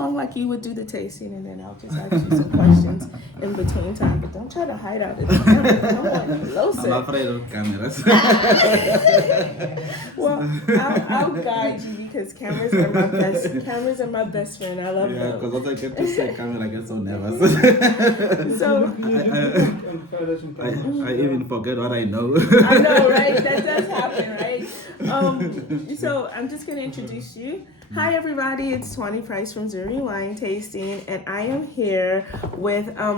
along like you would do the tasting, and then I'll just ask you some questions in between time. But don't try to hide out of the camera. Come on, closer. I'm afraid of cameras. Well, I'll guide you because cameras are my best. Cameras are my best friend. I love them. Because once I get to say camera, I get so nervous. So I even forget what I know. I know, right? That does happen, right? So I'm just gonna introduce you. Hi everybody, it's Tawny Price from Zuri Wine Tasting, and I am here with a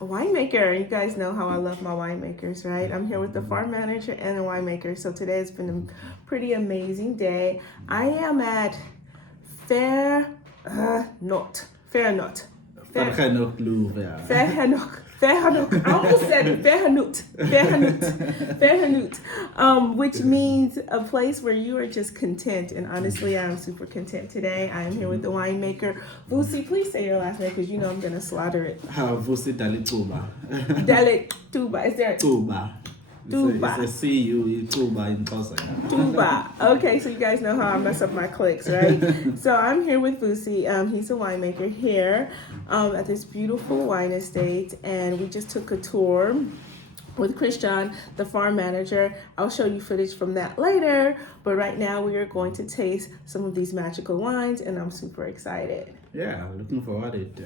winemaker. You guys know how I love my winemakers, right? I'm here with the farm manager and the winemaker. So today has been a pretty amazing day. I am at Vergenoegd Löw. Vergenoegd. I almost said it. Vergenoegd. Which means a place where you are just content. And honestly, I am super content today. I am here with the winemaker. Vusi, please say your last name because you know I'm going to slaughter it. Vusi Dalicuba. Dalicuba. Is there? Tuba. Tuba. It's a C-U-E, Tuba in person. Tuba. Okay, so you guys know how I mess up my clicks, right? So I'm here with Vusi. He's a winemaker here at this beautiful wine estate, and we just took a tour with Christian, the farm manager. I'll show you footage from that later, but right now we are going to taste some of these magical wines, and I'm super excited. Yeah, looking forward to it.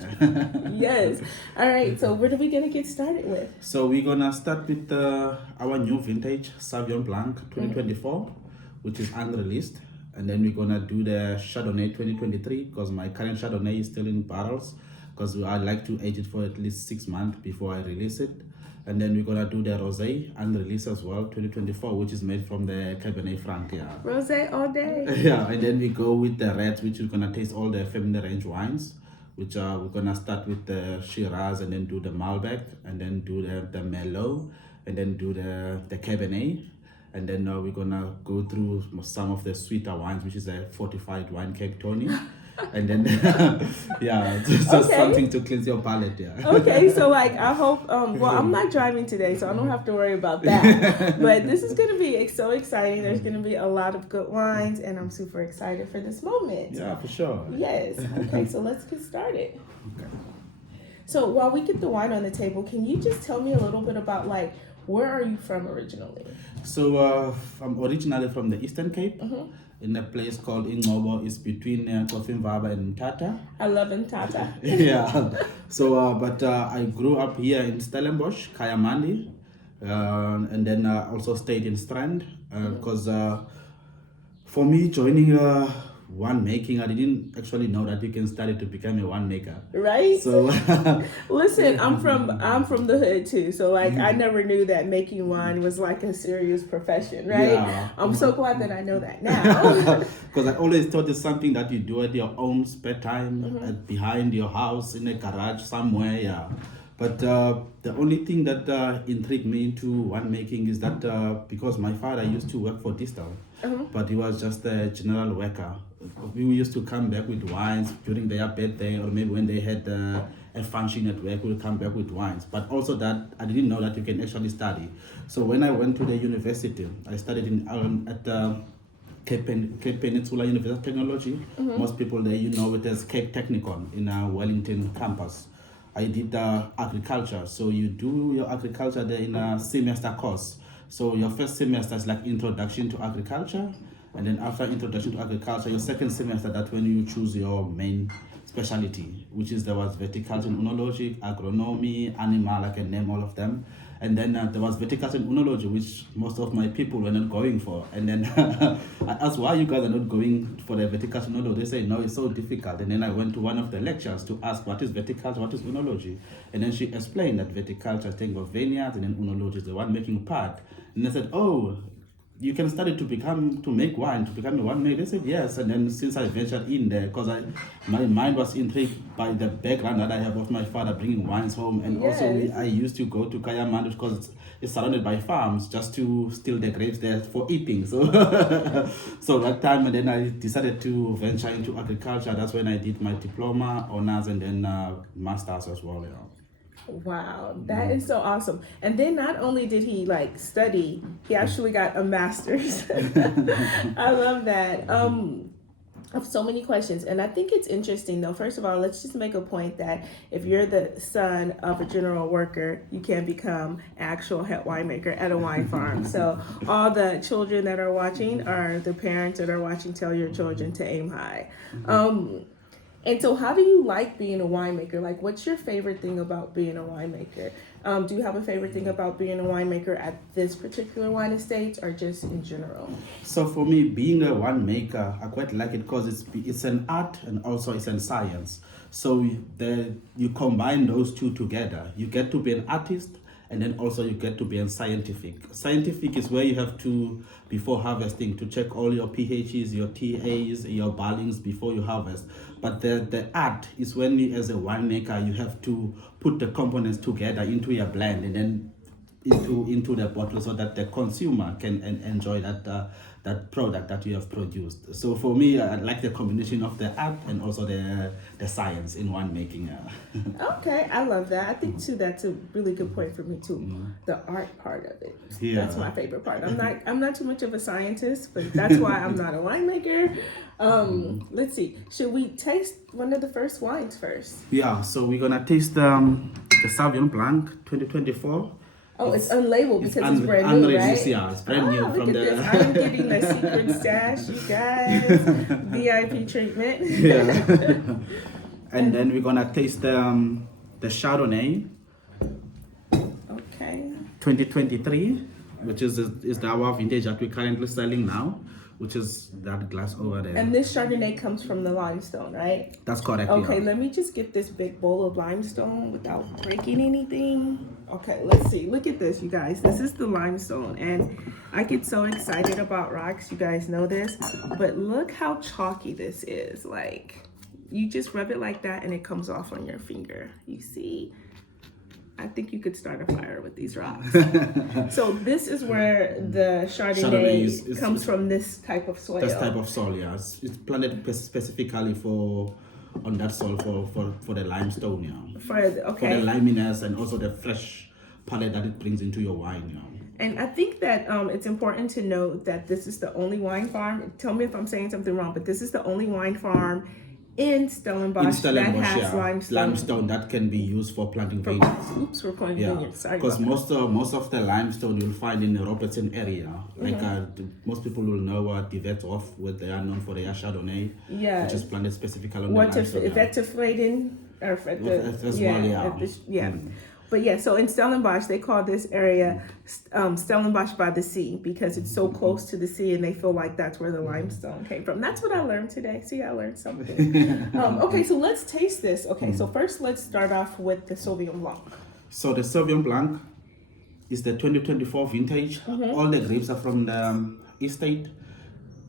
Yes. All right, so what are we going to get started with? So we're going to start with our new vintage Sauvignon Blanc 2024, which is unreleased. And then we're going to do the Chardonnay 2023 because my current Chardonnay is still in barrels because I like to age it for at least 6 months before I release it. And then we're gonna do the Rosé unreleased as well, 2024, which is made from the Cabernet Franc. Yeah. Rosé all day. Yeah, and then we go with the reds, which we're gonna taste all the family range wines, which we're gonna start with the Shiraz and then do the Malbec and then do the Merlot and then do the Cabernet. And then we're gonna go through some of the sweeter wines, which is a fortified wine cake Tony. And then yeah, just something to cleanse your palate. Yeah. Okay, so like I hope well, I'm not driving today, so I don't have to worry about that. But this is gonna be so exciting. There's gonna be a lot of good wines, and I'm super excited for this moment. Yeah, for sure. Yes. Okay, so let's get started. Okay. So while we get the wine on the table, can you just tell me a little bit about like where are you from originally? So I'm originally from the Eastern Cape. Mm-hmm. In a place called Ingobo. It's between Kofinvaba and Mthatha. I love Mthatha. Yeah. So, but I grew up here in Stellenbosch, Kayamandi, and then also stayed in Strand because for me joining winemaking, I didn't actually know that you can study to become a winemaker. Right. So listen, I'm from the hood too, so like I never knew that making wine was like a serious profession, right? Yeah. I'm so glad that I know that now. Because I always thought it's something that you do at your own spare time, behind your house, in a garage somewhere. Yeah. But the only thing that intrigued me into winemaking is that because my father used to work for Distal, but he was just a general worker. We used to come back with wines during their birthday, or maybe when they had a function at work, we'll come back with wines. But also that I didn't know that you can actually study. So when I went to the university, I studied at Cape Peninsula University of Technology. Most people there, you know it as Cape Technicon in Wellington campus. I did agriculture. So you do your agriculture there in a semester course. So your first semester is like introduction to agriculture. And then after introduction to agriculture, your second semester, that's when you choose your main specialty, which is there was viticulture and oenology, agronomy, animal, I can name all of them. And then there was viticulture and oenology, which most of my people were not going for. And then I asked, why you guys are not going for the viticulture and oenology? They say, no, it's so difficult. And then I went to one of the lectures to ask, what is viticulture, what is oenology? And then she explained that viticulture, think of vineyards, and then oenology is the one making part. And I said, oh, you can study to make wine, to become a winemaker. They said yes, and then since I ventured in there, because my mind was intrigued by the background that I have of my father bringing wines home, and also I used to go to Kayamandi because it's surrounded by farms just to steal the grapes there for eating. So, so that time, and then I decided to venture into agriculture. That's when I did my diploma, honors, and then masters as well. Yeah. Wow, that is so awesome. And then not only did he like study, he actually got a master's. I love that. I have so many questions, and I think it's interesting though. First of all, let's just make a point that if you're the son of a general worker, you can become actual head winemaker at a wine farm. So all the children that are watching, are the parents that are watching, tell your children to aim high. And so how do you like being a winemaker? Like, what's your favorite thing about being a winemaker? Do you have a favorite thing about being a winemaker at this particular wine estate, or just in general? So for me, being a winemaker, I quite like it because it's an art and also it's a science. So you combine those two together. You get to be an artist, and then also you get to be a scientific. Scientific is where you have to, before harvesting, to check all your pHs, your TAs, your barlings before you harvest. But the art is when you, as a winemaker, you have to put the components together into your blend and then into the bottle so that the consumer can enjoy that product that you have produced. So for me, I like the combination of the art and also the science in winemaking. Okay, I love that. I think too that's a really good point for me too. The art part of it. Yeah. That's my favorite part. I'm not too much of a scientist, but that's why I'm not a winemaker. Let's see. Should we taste one of the first wines first? Yeah, so we're gonna taste the Sauvignon Blanc 2024. Oh, it's unlabeled because it's brand new, unregistered, right? yeah, it's brand new Look from at the. this. I am getting the secret stash, you guys. VIP treatment. Yeah. And then we're gonna taste the Chardonnay Okay. 2023, which is our vintage that we're currently selling now, which is that glass over there. And this Chardonnay comes from the limestone, right? That's correct. Okay, Yeah. let me just get this big bowl of limestone without breaking anything. Okay, let's see. Look at this, you guys. This is the limestone, and I get so excited about rocks. You guys know this, but look how chalky this is. Like, you just rub it like that, and it comes off on your finger. You see? I think you could start a fire with these rocks. So this is where the Chardonnay comes from. This type of soil. This type of soil, yeah. It's planted specifically on that soil for the limestone, yeah. For the liminess and also the fresh palate that it brings into your wine, yeah. And I think that it's important to note that this is the only wine farm. Tell me if I'm saying something wrong, but this is the only wine farm in Stellenbosch that has yeah. Limestone that can be used for planting vineyards. Oops, we're calling vineyards. Sorry. Because most of the limestone you'll find in the Robertson area. Like most people will know De Wethof, where they are known for their Chardonnay, which is planted specifically on the limestone. Is that Tevreden? Or But yeah, so in Stellenbosch, they call this area Stellenbosch by the sea because it's so close to the sea, and they feel like that's where the limestone came from. That's what I learned today. See, I learned something. Okay, so let's taste this. Okay, so first let's start off with the Sauvignon Blanc. So the Sauvignon Blanc is the 2024 vintage. All the grapes are from the estate.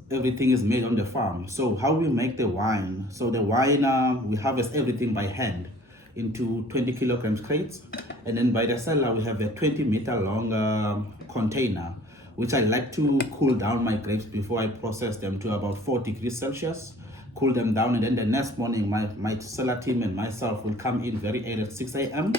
Everything is made on the farm. So how we make the wine? So the wine, we harvest everything by hand into 20 kilograms crates, and then by the cellar we have a 20-meter long container, which I like to cool down my grapes before I process them to about 4 degrees Celsius, cool them down, and then the next morning my cellar team and myself will come in very early at 6 a.m.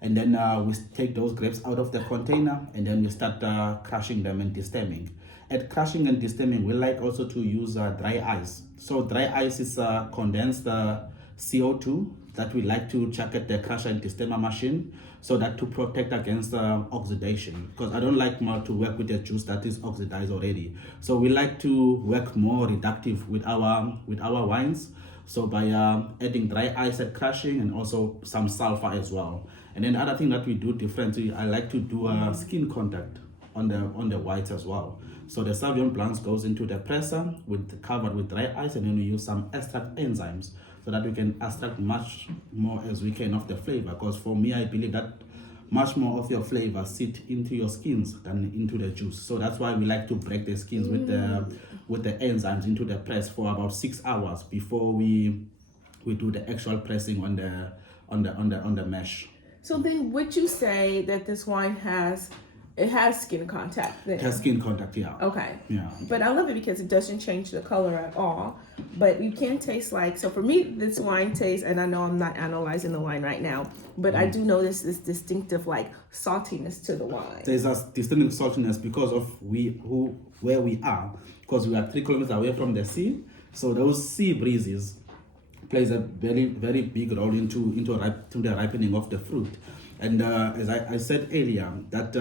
and then we take those grapes out of the container, and then we start crushing them and destemming. At crushing and destemming, we like also to use dry ice. So dry ice is condensed CO2 that we like to chuck at the crusher and destemmer machine, so that to protect against oxidation, because I don't like to work with a juice that is oxidized already. So we like to work more reductive with our wines. So by adding dry ice at crushing and also some sulfur as well. And then the other thing that we do differently, I like to do skin contact on the whites as well. So the Sauvignon Blanc goes into the presser covered with dry ice, and then we use some extract enzymes so that we can extract much more as we can of the flavor. Because for me, I believe that much more of your flavor sit into your skins than into the juice. So that's why we like to break the skins with the enzymes into the press for about 6 hours before we do the actual pressing on the mesh. So then, would you say that this wine has skin contact then? It has skin contact, yeah. Okay. Yeah. But I love it because it doesn't change the color at all. But you can taste so for me, this wine tastes, and I know I'm not analyzing the wine right now, but I do notice this distinctive saltiness to the wine. There's a distinctive saltiness because of where we are, because we are 3 kilometers away from the sea. So those sea breezes plays a very very big role into the ripening of the fruit. And as I said earlier, that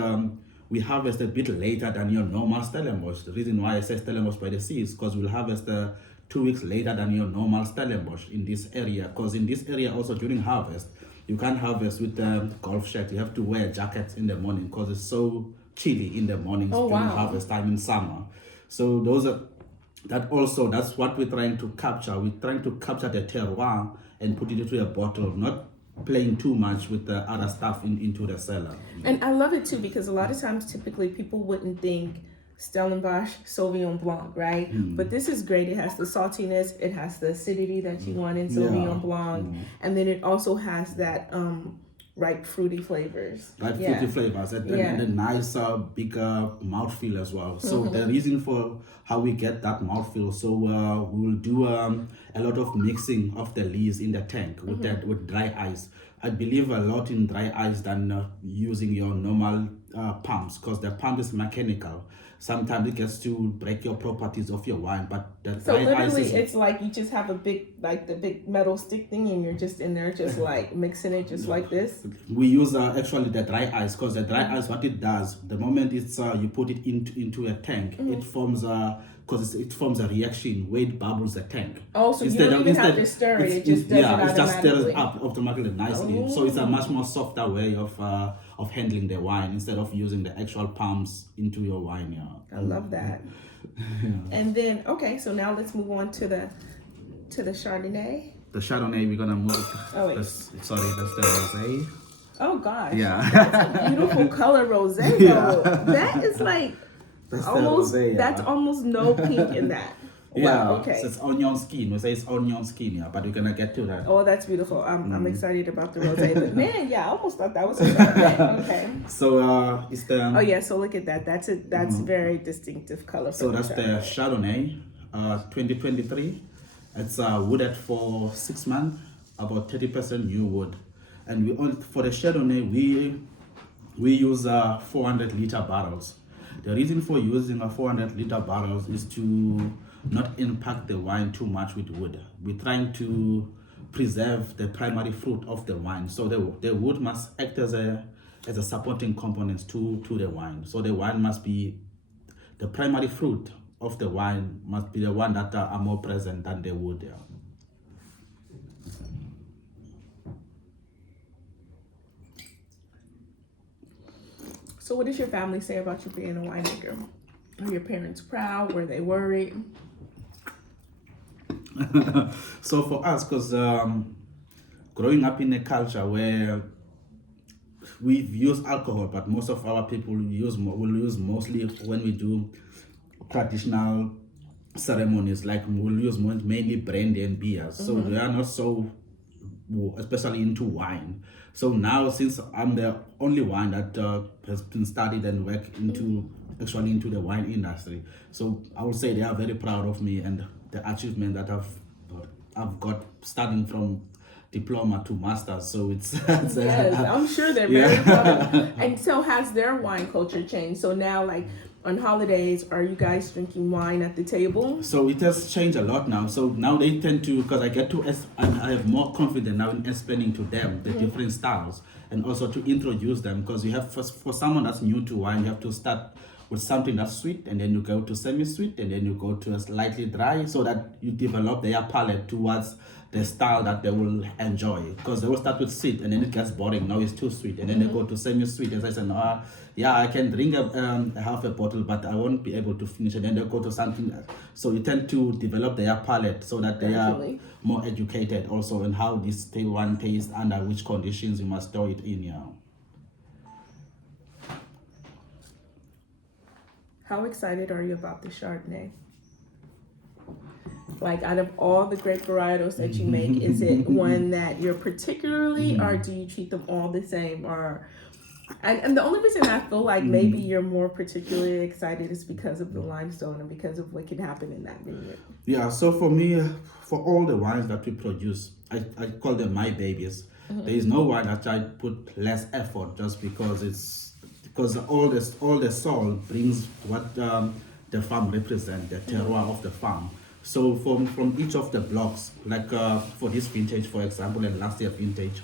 we harvest a bit later than your normal Stellenbosch. The reason why I say Stellenbosch by the sea is because we'll harvest 2 weeks later than your normal Stellenbosch in this area. Because in this area also during harvest, you can't harvest with golf shirt. You have to wear jackets in the morning because it's so chilly in the mornings during harvest time in summer. So that's what we're trying to capture. We're trying to capture the terroir and put it into a bottle, not playing too much with the other stuff into the cellar. And I love it too because a lot of times typically people wouldn't think Stellenbosch Sauvignon Blanc, right? But this is great. It has the saltiness, it has the acidity that you want in Sauvignon Blanc, and then it also has that ripe fruity flavors. Fruity flavors and a nice bigger mouthfeel as well. So the reason for how we get that mouthfeel, so we'll do a lot of mixing of the leaves in the tank with dry ice. I believe a lot in dry ice than using your normal pumps, because the pump is mechanical. Sometimes it gets to break your properties of your wine, but the dry ice is, it's like you just have a big, like the big metal stick thing, and you're just in there just like mixing it just like this. We use actually the dry ice, because the dry ice, what it does, the moment it's you put it into a tank, it forms it forms a reaction where it bubbles the tank. Oh, so you don't even have to stir it; it just does it automatically. It just stirs up automatically nicely. So it's a much more softer way of handling the wine instead of using the actual pumps into your wine. I love that. And then so now let's move on to the Chardonnay. The Chardonnay, we're gonna move. That's the rosé. Oh gosh. Yeah. That's a beautiful color rosé though. That is like almost that's almost no pink in that. Wow, okay. So it's onion skin. We say it's onion skin, but we're gonna get to that. Oh, that's beautiful. I'm excited about the rosé. But man, I almost thought that was a Chardonnay. Okay. So it's the. Oh yeah, so look at that. That's very distinctive color. So that's the Chardonnay, 2023. It's wooded for 6 months, about 30% new wood, and for the Chardonnay we use 400-liter barrels. The reason for using a 400-liter barrels is to not impact the wine too much with wood. We're trying to preserve the primary fruit of the wine, so the wood must act as a supporting component to the wine. So the wine must be, the primary fruit of the wine must be the one that are more present than the wood. Yeah. So what does your family say about you being a winemaker? Are your parents proud? Were they worried? So for us, because growing up in a culture where we've used alcohol, but most of our people will use mostly when we do traditional ceremonies, like we'll use mainly brandy and beers. So we are not so especially into wine. So now, since I'm the only one that has been studied and worked into the wine industry, so I would say they are very proud of me and the achievement that I've got, starting from diploma to master's. So it's yes, I'm sure they're very proud. And so has their wine culture changed? So now, like on holidays, are you guys drinking wine at the table? So it has changed a lot now. So now they tend to, because I have more confidence now in explaining to them the different styles, and also to introduce them, because you have, for someone that's new to wine, you have to start with something that's sweet, and then you go to semi-sweet, and then you go to a slightly dry, so that you develop their palate towards the style that they will enjoy. Because they will start with sweet, and then it gets boring. Now it's too sweet, and then they go to semi-sweet, and I say, no, I can drink half a bottle, but I won't be able to finish it. And then they go to something else. So you tend to develop their palate so that they are more educated also in how this wine tastes, under which conditions you must store it in. How excited are you about the Chardonnay? Like, out of all the grape varietals that you make, is it one that you're particularly, or do you treat them all the same? And the only reason I feel like maybe you're more particularly excited is because of the limestone and because of what can happen in that vineyard. Yeah, so for me, for all the wines that we produce, I call them my babies. There is no wine that I put less effort just because all the soil brings what the farm represents, the terroir of the farm. So from each of the blocks, like for this vintage, for example, and last year vintage,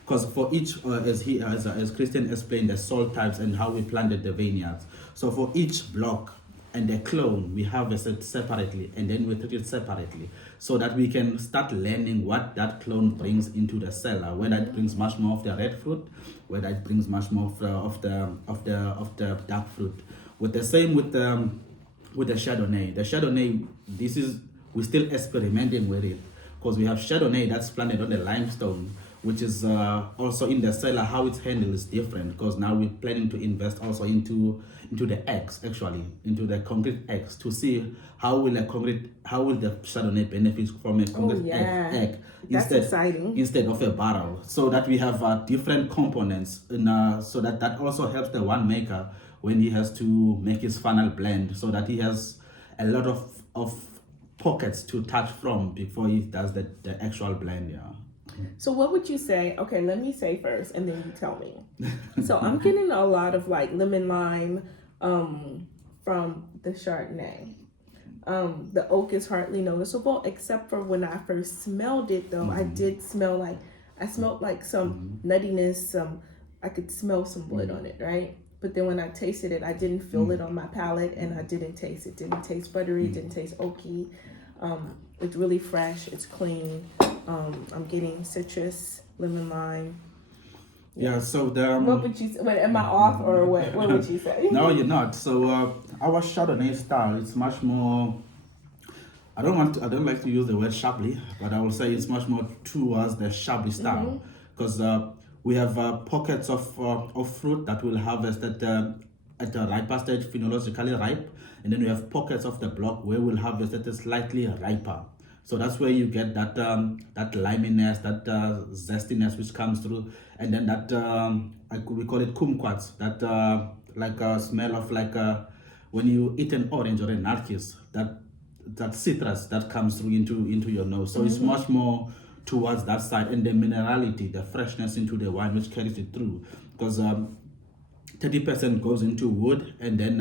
because for each, as Christian explained, the soil types and how we planted the vineyards. So for each block and the clone, we harvested separately and then we treat it separately, so that we can start learning what that clone brings into the cellar. Whether it brings much more of the red fruit, whether it brings much more of the dark fruit. With the same with the Chardonnay. The Chardonnay, we're still experimenting with it, because we have Chardonnay that's planted on the limestone, which is also in the cellar. How it's handled is different, because now we're planning to invest also into the eggs, actually, into the concrete eggs, to see how will the Chardonnay benefit from a concrete egg That's exciting. instead of a barrel, so that we have different components, so that also helps the winemaker when he has to make his final blend, so that he has a lot of pockets to touch from before he does the actual blend. So what would you say? Okay, let me say first, and then you tell me. So I'm getting a lot of like lemon lime from the Chardonnay. The oak is hardly noticeable, except for when I first smelled it. Though I did smell I smelled like some nuttiness. I could smell some wood on it, right? But then when I tasted it, I didn't feel it on my palate, and I didn't taste it. Didn't taste buttery. Didn't taste oaky. It's really fresh. It's clean. I'm getting citrus, lemon lime. Yeah. So what would you say? Wait, am I off, or what? What would you say? No, you're not. So our Chardonnay style is much more. I don't like to use the word sharply, but I will say it's much more towards the sharply style, because we have pockets of fruit that will harvest at the riper stage, phenologically ripe, and then we have pockets of the block where we'll harvest at a slightly riper. So that's where you get that liminess, that zestiness which comes through, and then that we call it kumquats, that like a smell of when you eat an orange or a narcissus, that citrus that comes through into your nose. So it's much more towards that side, and the minerality, the freshness into the wine which carries it through, because 30% goes into wood, and then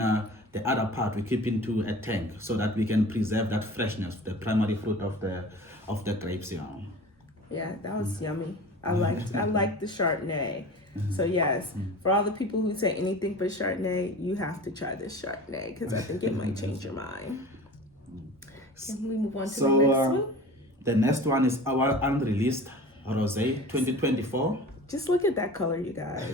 the other part we keep into a tank, so that we can preserve that freshness, the primary fruit of the grapes. Yeah, that was yummy. I liked the Chardonnay. So yes, for all the people who say anything but Chardonnay, you have to try this Chardonnay, because I think it might change your mind. Can we move on to the next one? The next one is our unreleased Rosé 2024. Just look at that color, you guys.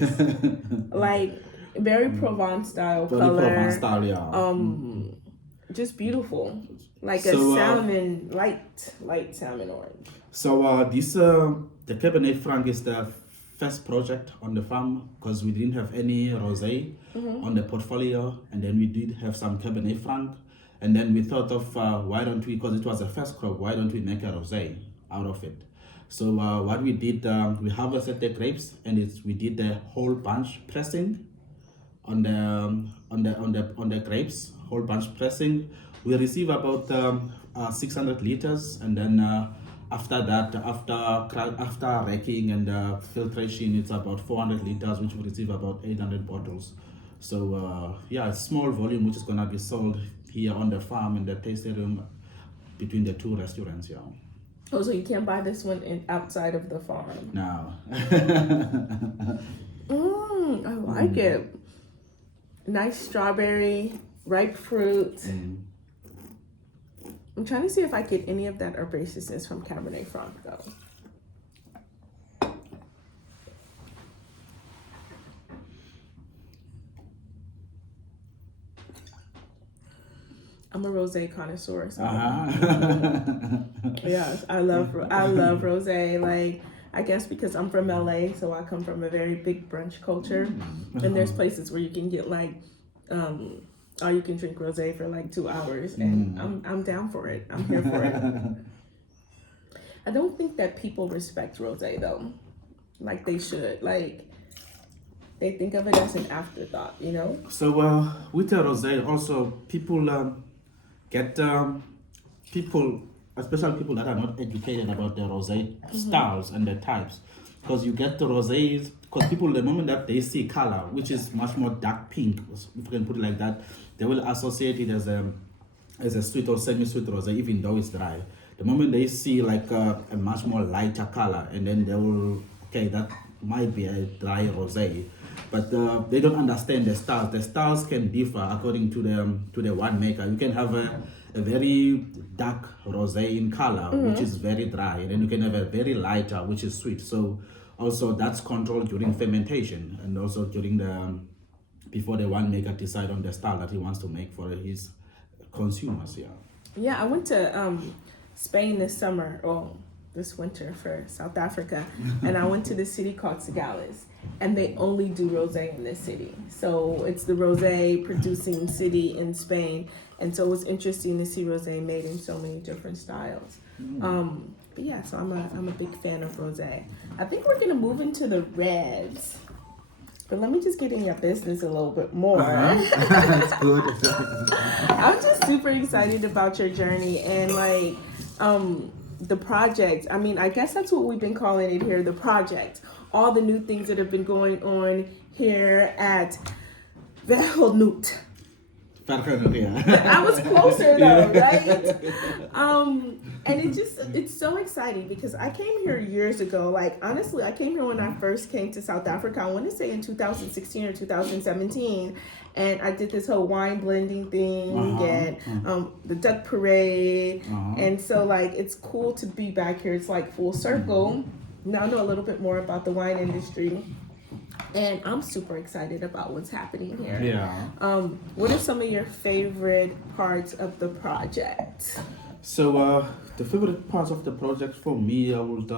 Like very Provence style Very color. Provence style, yeah. Just beautiful. Like a salmon, light salmon orange. So the Cabernet Franc is the first project on the farm, because we didn't have any Rosé on the portfolio, and then we did have some Cabernet Franc. And then we thought of why don't we, because it was the first crop, why don't we make a rosé out of it? So what we did, we harvested the grapes, and we did the whole bunch pressing on the grapes, whole bunch pressing. We receive about 600 liters, and then after that, after racking and filtration, it's about 400 liters, which we receive about 800 bottles. So it's small volume, which is gonna be sold here on the farm in the tasting room between the two restaurants. Oh, so you can't buy this one outside of the farm? No. I like it. Nice strawberry, ripe fruit. I'm trying to see if I get any of that herbaceousness from Cabernet Franc though. I'm a rosé connoisseur. So yes, I love rosé. Like, I guess because I'm from LA, so I come from a very big brunch culture, and there's places where you can get like, all you can drink rosé for like 2 hours, and I'm down for it. I'm here for it. I don't think that people respect rosé though, like they should. Like, they think of it as an afterthought, you know. So with the rosé, also people get people, especially people that are not educated about the rosé styles and the types, because you get the rosés, because people, the moment that they see color, which is much more dark pink, if you can put it like that, they will associate it as as a sweet or semi-sweet rosé, even though it's dry. The moment they see like a much more lighter color, and then they will, okay, that might be a dry rosé, but they don't understand the styles. The styles can differ according to the winemaker. You can have a very dark rosé in color, which is very dry, and then you can have a very lighter, which is sweet. So also that's controlled during fermentation, and also during before the winemaker decide on the style that he wants to make for his consumers. Yeah, I went to Spain this summer, or this winter for South Africa, and I went to the city called Sagales, and they only do rosé in this city. So it's the rosé producing city in Spain, and so it was interesting to see rosé made in so many different styles. But yeah, so I'm a big fan of rosé. I think we're gonna move into the reds. But let me just get in your business a little bit more. That's good. I'm just super excited about your journey and like the project. I mean, I guess that's what we've been calling it here, the project. All the new things that have been going on here at Vergenoegd. I was closer though, right? And it's so exciting because I came here years ago. Like honestly, I came here when I first came to South Africa. I want to say in 2016 or 2017, and I did this whole wine blending thing and the duck parade. And so like it's cool to be back here. It's like full circle. Now I know a little bit more about the wine industry. And I'm super excited about what's happening here. Yeah. What are some of your favorite parts of the project? So the favorite parts of the project for me, I would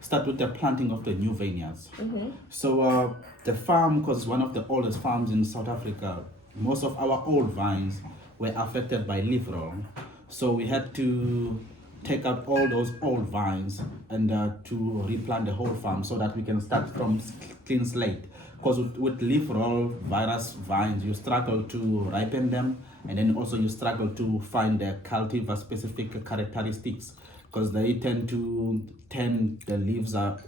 start with the planting of the new vineyards. So the farm, because it's one of the oldest farms in South Africa, most of our old vines were affected by leaf roll. So we had to take out all those old vines and to replant the whole farm so that we can start from clean slate. Because with leaf roll virus vines, you struggle to ripen them, and then also you struggle to find their cultivar specific characteristics, because they tend to turn the leaves a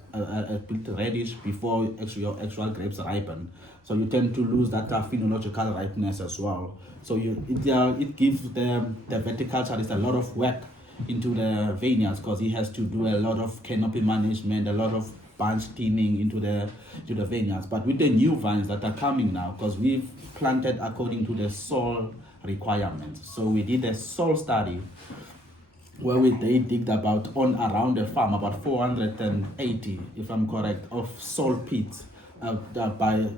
bit reddish before your actual grapes ripen. So you tend to lose that phenological ripeness as well. So it gives the viticulturist a lot of work into the vineyards, because he has to do a lot of canopy management, a lot of bunch thinning into the vineyards. But with the new vines that are coming now, because we've planted according to the soil requirements, so we did a soil study where they digged around the farm about 480, if I'm correct, of soil pits.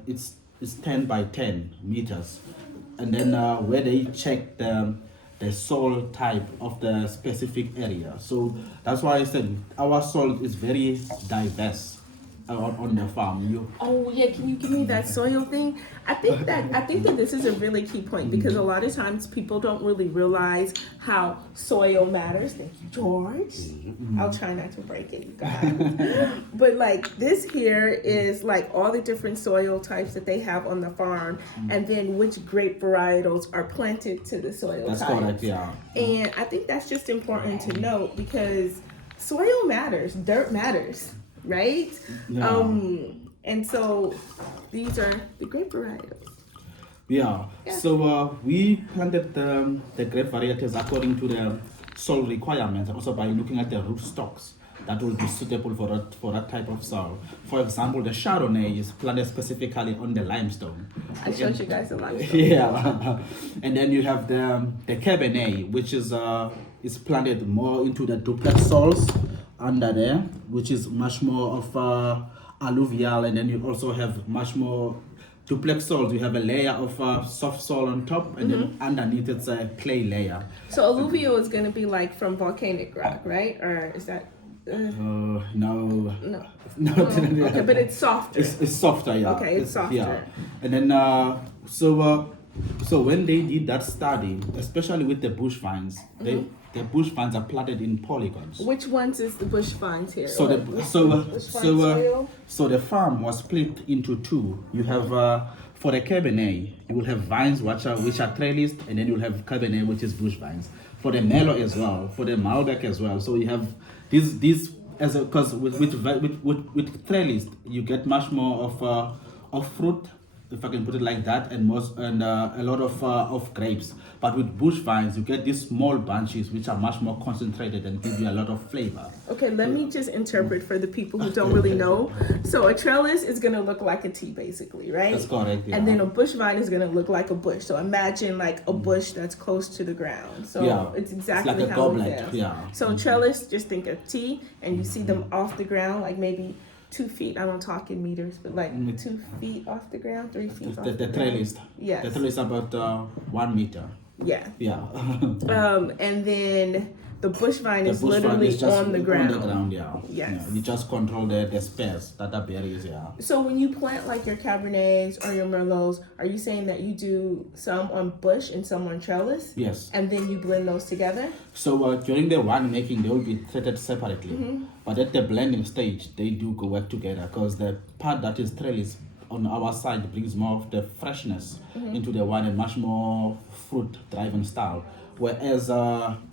It's 10 by 10 meters, and then where they checked the soil type of the specific area. So that's why I said our soil is very diverse on the farm. Oh yeah, can you give me that soil thing? I think that this is a really key point, because a lot of times people don't really realize how soil matters. Thank you, George. I'll try not to break it, you guys. But like this here is like all the different soil types that they have on the farm, and then which grape varietals are planted to the soil types. That's correct, yeah. And I think that's just important to note, because soil matters, dirt matters, right? Yeah. And so these are the grape varietals. Yeah. So we planted the grape varieties according to the soil requirements, and also by looking at the rootstocks that will be suitable for that type of soil. For example, the Chardonnay is planted specifically on the limestone. I showed you guys the limestone. Yeah. And then you have the Cabernet, which is planted more into the duplex soils under there, which is much more of alluvial, and then you also have much more duplex soils. You have a layer of soft soil on top, and then underneath it's a clay layer. So alluvial is going to be like from volcanic rock, right? Or is that? No. Okay, but it's softer. It's softer, yeah. Okay, it's softer. Yeah. And then so when they did that study, especially with the bush vines, the bush vines are planted in polygons. Which ones is the bush vines here? So the farm was split into two. You have for the Cabernet, you will have vines which are trellised, and then you'll have Cabernet, which is bush vines. For the Merlot as well, for the Malbec as well. So you have these because with trellised, you get much more of fruit if I can put it like that, and a lot of grapes. But with bush vines, you get these small bunches which are much more concentrated and give you a lot of flavor. Okay, let me just interpret for the people who don't really know. So a trellis is gonna look like a T, basically, right? That's correct. Yeah. And then a bush vine is gonna look like a bush. So imagine like a bush that's close to the ground. So it's exactly it's like a how goblet. it is. Yeah. So trellis, just think of T, and you see them off the ground, like maybe 2 feet. I don't talk in meters, but like 2 feet off the ground, 3 feet off the ground. Trellis. Yes. The trellis is about 1 meter. Yeah. Yeah. And then the bush vine The is bush vine literally is just on the ground. On the ground, yeah. Yes. Yeah. You just control the space that are berries, yeah. So when you plant like your Cabernets or your Merlots, are you saying that you do some on bush and some on trellis? Yes. And then you blend those together? So during the wine making, they will be treated separately. But at the blending stage, they do go work together because the part that is trellis on our side brings more of the freshness into the wine and much more fruit-driven style. Whereas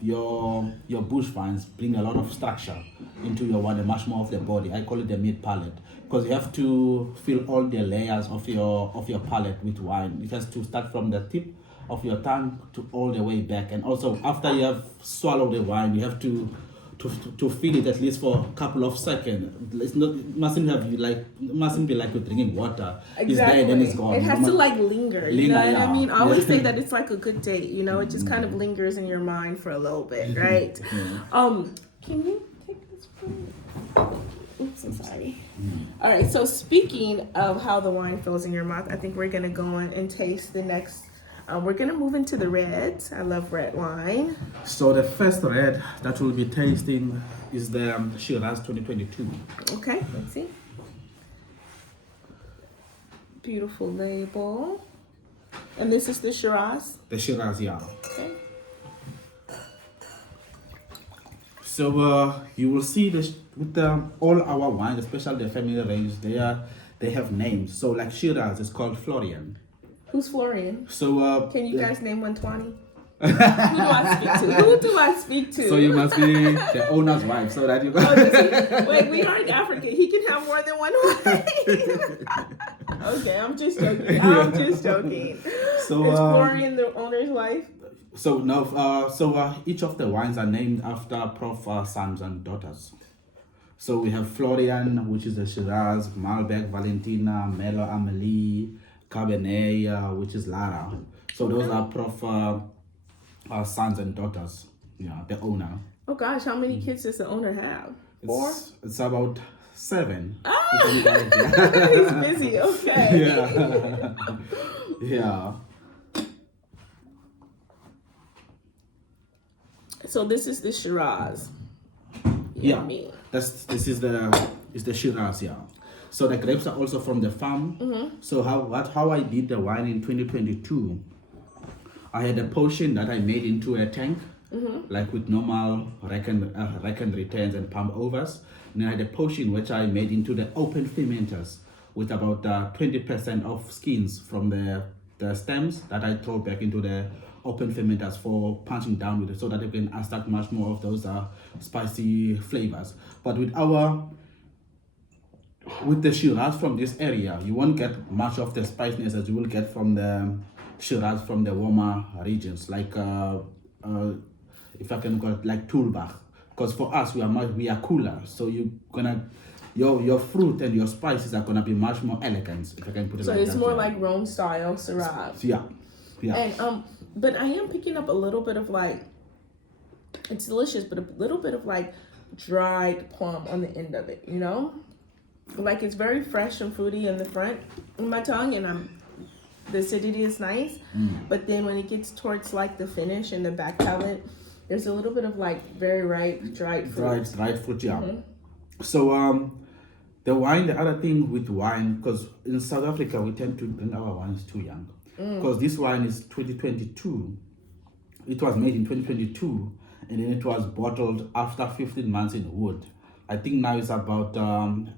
your bush vines bring a lot of structure into your wine and much more of the body. I call it the mid palate because you have to fill all the layers of your palate with wine. It has to start from the tip of your tongue to all the way back, and also after you have swallowed the wine, you have to feel it at least for a couple of seconds. It's not mustn't be like you're drinking water. Exactly. It's there and then it's gone. It has to like linger. You know what I mean? I always Yeah. say that it's like a good date. You know, it just kind of lingers in your mind for a little bit, right? Can you take this from me? Oops, I'm sorry. All right. So speaking of how the wine feels in your mouth, I think we're gonna go on and taste the next. We're gonna move into the reds. I love red wine. So the first red that we'll be tasting is the Shiraz 2022. Okay, let's see. Beautiful label. And this is the Shiraz. The Shiraz, yeah. Okay. So you will see this with all our wines, especially the family range. They have names. So like Shiraz is called Florian. Who's Florian? So Can you guys name 120? Who do I speak to? So you must be the owner's wife, so that you. Wait, we aren't African. He can have more than one wife. Okay, I'm just joking. So is Florian the owner's wife? So no. Each of the wines are named after Prof sons and daughters. So we have Florian, which is the Shiraz, Malbec, Valentina, Melo, Amelie, Cabernet, which is Lara. So those are Prof sons and daughters. Yeah, the owner. Oh gosh, how many kids does the owner have? 4? It's about 7. Ah, he's busy. Okay. Yeah. Yeah. So this is the Shiraz. Yeah. Me. This is the Shiraz, yeah. So the grapes are also from the farm. So how I did the wine in 2022, I had a potion that I made into a tank, like with normal rack and returns and pump overs. And I had a potion which I made into the open fermenters with about 20% of skins from the stems that I throw back into the open fermenters for punching down with it, so that you can extract much more of those spicy flavors. But with the Shiraz from this area, you won't get much of the spiciness as you will get from the Shiraz from the warmer regions, like if I can call it like Tulbach, because for us we are cooler, so your fruit and your spices are gonna be much more elegant, if I can put it so like that. So it's more like Rome style Shiraz. Yeah. And but I am picking up a little bit of like, it's delicious, but a little bit of like dried plum on the end of it, you know? Like it's very fresh and fruity in the front in my tongue, and the acidity is nice, but then when it gets towards like the finish and the back palate, there's a little bit of like very ripe dried fruit. Dried fruit, yeah. So the other thing with wine, because in South Africa we tend to drink our wines too young, because this wine is 2022. It was made in 2022, and then it was bottled after 15 months in wood. I think now it's about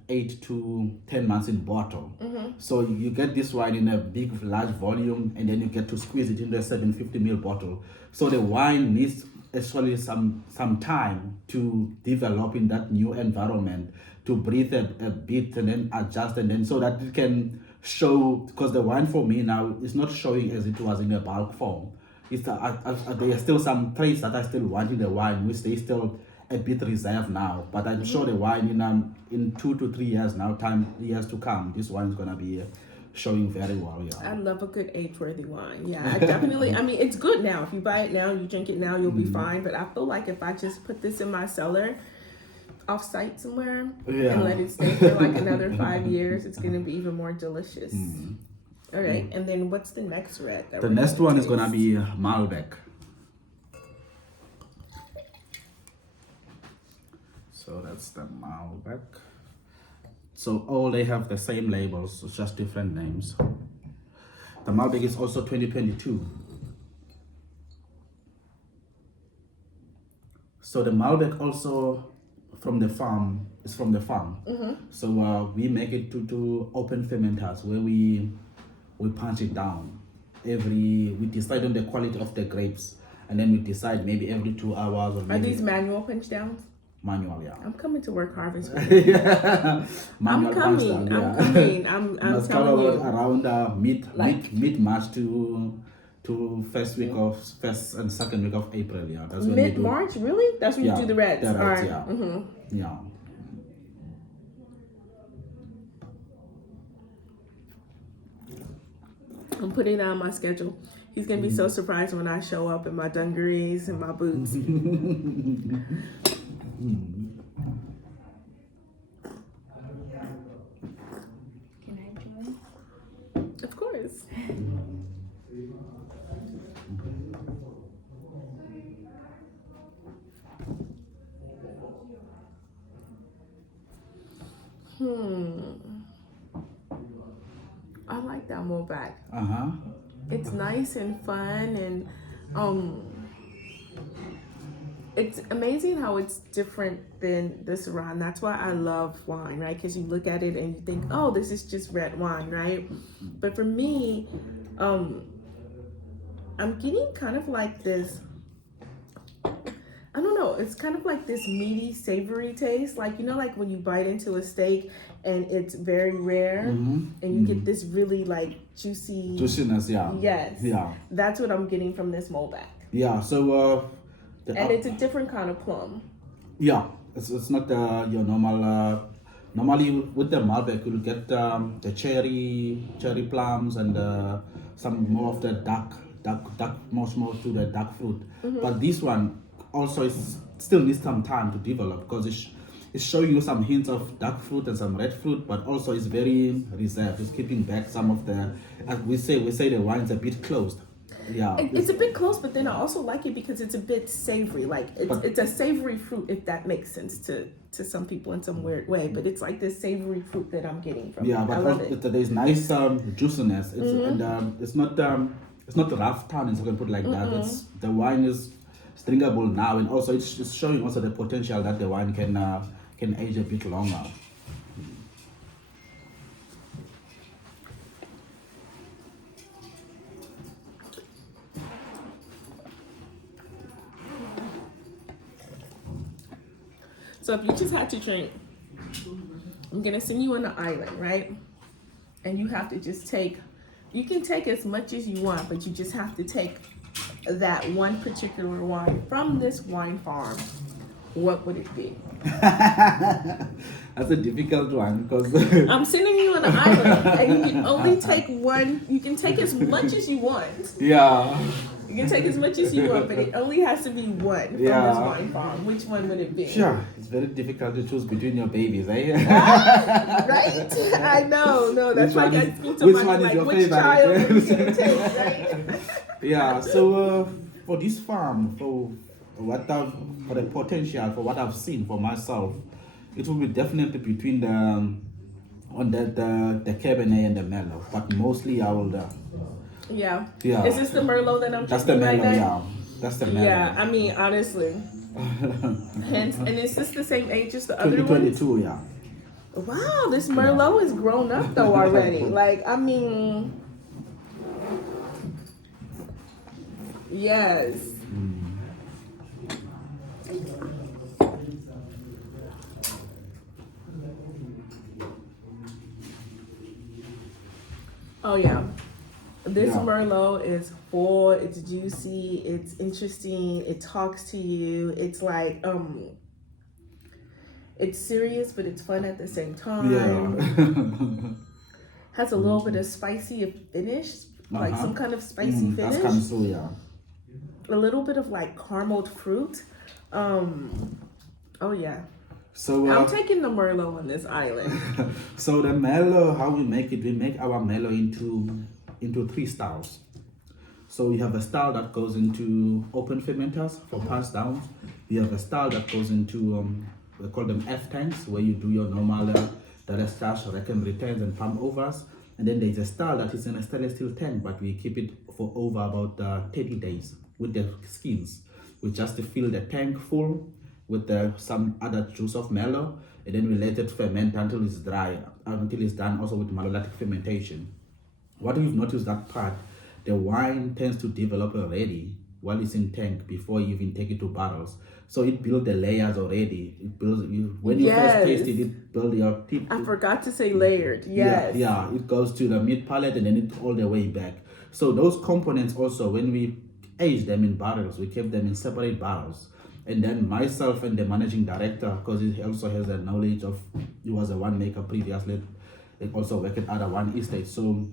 8 to 10 months in bottle. So you get this wine in a big, large volume, and then you get to squeeze it into a 750ml bottle. So the wine needs actually some time to develop in that new environment, to breathe a bit and then adjust, and then so that it can show, because the wine for me now is not showing as it was in a bulk form. It's there are still some traits that I still want in the wine, which they still a bit reserved now. But I'm sure the wine in 2 to 3 years now, years to come, this wine is gonna be showing very well. Yeah. I love a good age-worthy wine. Yeah, I definitely. I mean, it's good now. If you buy it now, you drink it now, you'll be fine. But I feel like if I just put this in my cellar, off-site somewhere, and let it stay for like another 5 years, it's gonna be even more delicious. All right, and then what's the next red? The next one is gonna be Malbec. So that's the Malbec. So all they have the same labels, it's just different names. The Malbec is also 2022. So the Malbec also from the farm. So we make it to open fermenters where we punch it down. We decide on the quality of the grapes, and then we decide maybe every 2 hours. Or maybe are these manual punch downs? Manual, yeah. I'm coming to work harvest. Yeah. I'm coming. Yeah. I'm coming. I'm telling you. Around mid March to first and second week of April. Yeah, that's when mid March. Really? That's when you do the reds. The reds, yeah. Yeah. I'm putting that on my schedule. He's gonna be so surprised when I show up in my dungarees and my boots. Can I join? Of course. I like that Malbec. It's nice and fun, and it's amazing how it's different than the Syrah. That's why I love wine, right? Because you look at it and you think, oh, this is just red wine, right? But for me, I'm getting kind of like this, I don't know, it's kind of like this meaty, savory taste. Like, you know, like when you bite into a steak and it's very rare and you get this really like juiciness, yeah. Yes. Yeah. That's what I'm getting from this Malbec. Yeah, so and it's a different kind of plum. Yeah, it's not your normal. Normally with the Malbec you'll get the cherry plums and some more of the dark more to the dark fruit. But this one also still needs some time to develop because it's showing you some hints of dark fruit and some red fruit, but also it's very reserved. It's keeping back some of the, as we say the wine's a bit closed. Yeah, it's a bit close, but then I also like it because it's a bit savory. Like it's a savory fruit, if that makes sense to some people in some weird way. But it's like this savory fruit that I'm getting from. Yeah, it. but I love it. There's nice juiciness. It's not rough tannins. I can put it like that. The wine is drinkable now, and also it's showing also the potential that the wine can age a bit longer. So if you just had to drink, I'm gonna send you on an island, right? And you have to just you can take as much as you want, but you just have to take that one particular wine from this wine farm. What would it be? That's a difficult one because I'm sending you on an island and you can only take one. You can take as much as you want. Yeah. You can take as much as you want, but it only has to be one from this wine farm. Which one would it be? Sure. It's very difficult to choose between your babies, eh? Right? I know. No, that's like asking somebody like, which child are you going to take, right? Yeah, so for this farm, for the potential, for what I've seen for myself, it will be definitely between the Cabernet and the Merlot, but mostly I will. Yeah. Yeah. Is this the Merlot that I'm That's the drinking Merlot, right now? yeah. That's the Merlot. Yeah, I mean, honestly. And is this the same age as the other one? 2022, yeah. Wow, this Merlot is grown up though already. Like, I mean, yes. Oh yeah. This Yeah. Merlot is full, it's juicy, it's interesting, it talks to you. It's like it's serious but it's fun at the same time. Yeah. Has a little bit of spicy finish, like some kind of spicy That's finish. comes through, yeah. A little bit of like carameled fruit. Oh yeah. So I'm taking the Merlot on this island. so the Merlot, how we make it, we make our Merlot into three styles. So we have a style that goes into open fermenters for pass downs. We have a style that goes into we call them F tanks, where you do your normal direct stash, rack and returns, and pump overs. And then there's a style that is in a stainless steel tank, but we keep it for over about 30 days with the skins. We just fill the tank full with some other juice of Merlot, and then we let it ferment until it's dry, until it's done also with malolactic fermentation. What we've noticed that part, the wine tends to develop already while it's in tank before you even take it to barrels. So it builds the layers already. It builds when you first taste it, it builds your teeth. I forgot to say layered. Yes. Yeah, it goes to the mid palate and then it all the way back. So those components also, when we age them in barrels, we keep them in separate barrels. And then myself and the managing director, because he also has the knowledge of, he was a winemaker previously, he also worked at other wine estates. So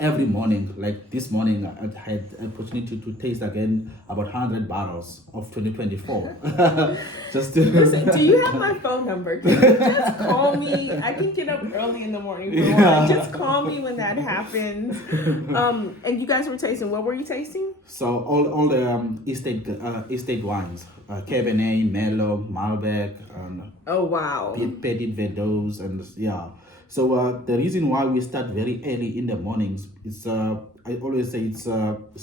every morning, like this morning, I had an opportunity to taste again about 100 barrels of 2024. Just to Listen, do you have my phone number? Can you just call me? I can get up early in the morning for wine. Just call me when that happens. And you guys were tasting. What were you tasting? So all the estate wines, Cabernet, Merlot, Malbec, and Oh wow. Petit Verdot, and yeah. So the reason why we start very early in the mornings is I always say it's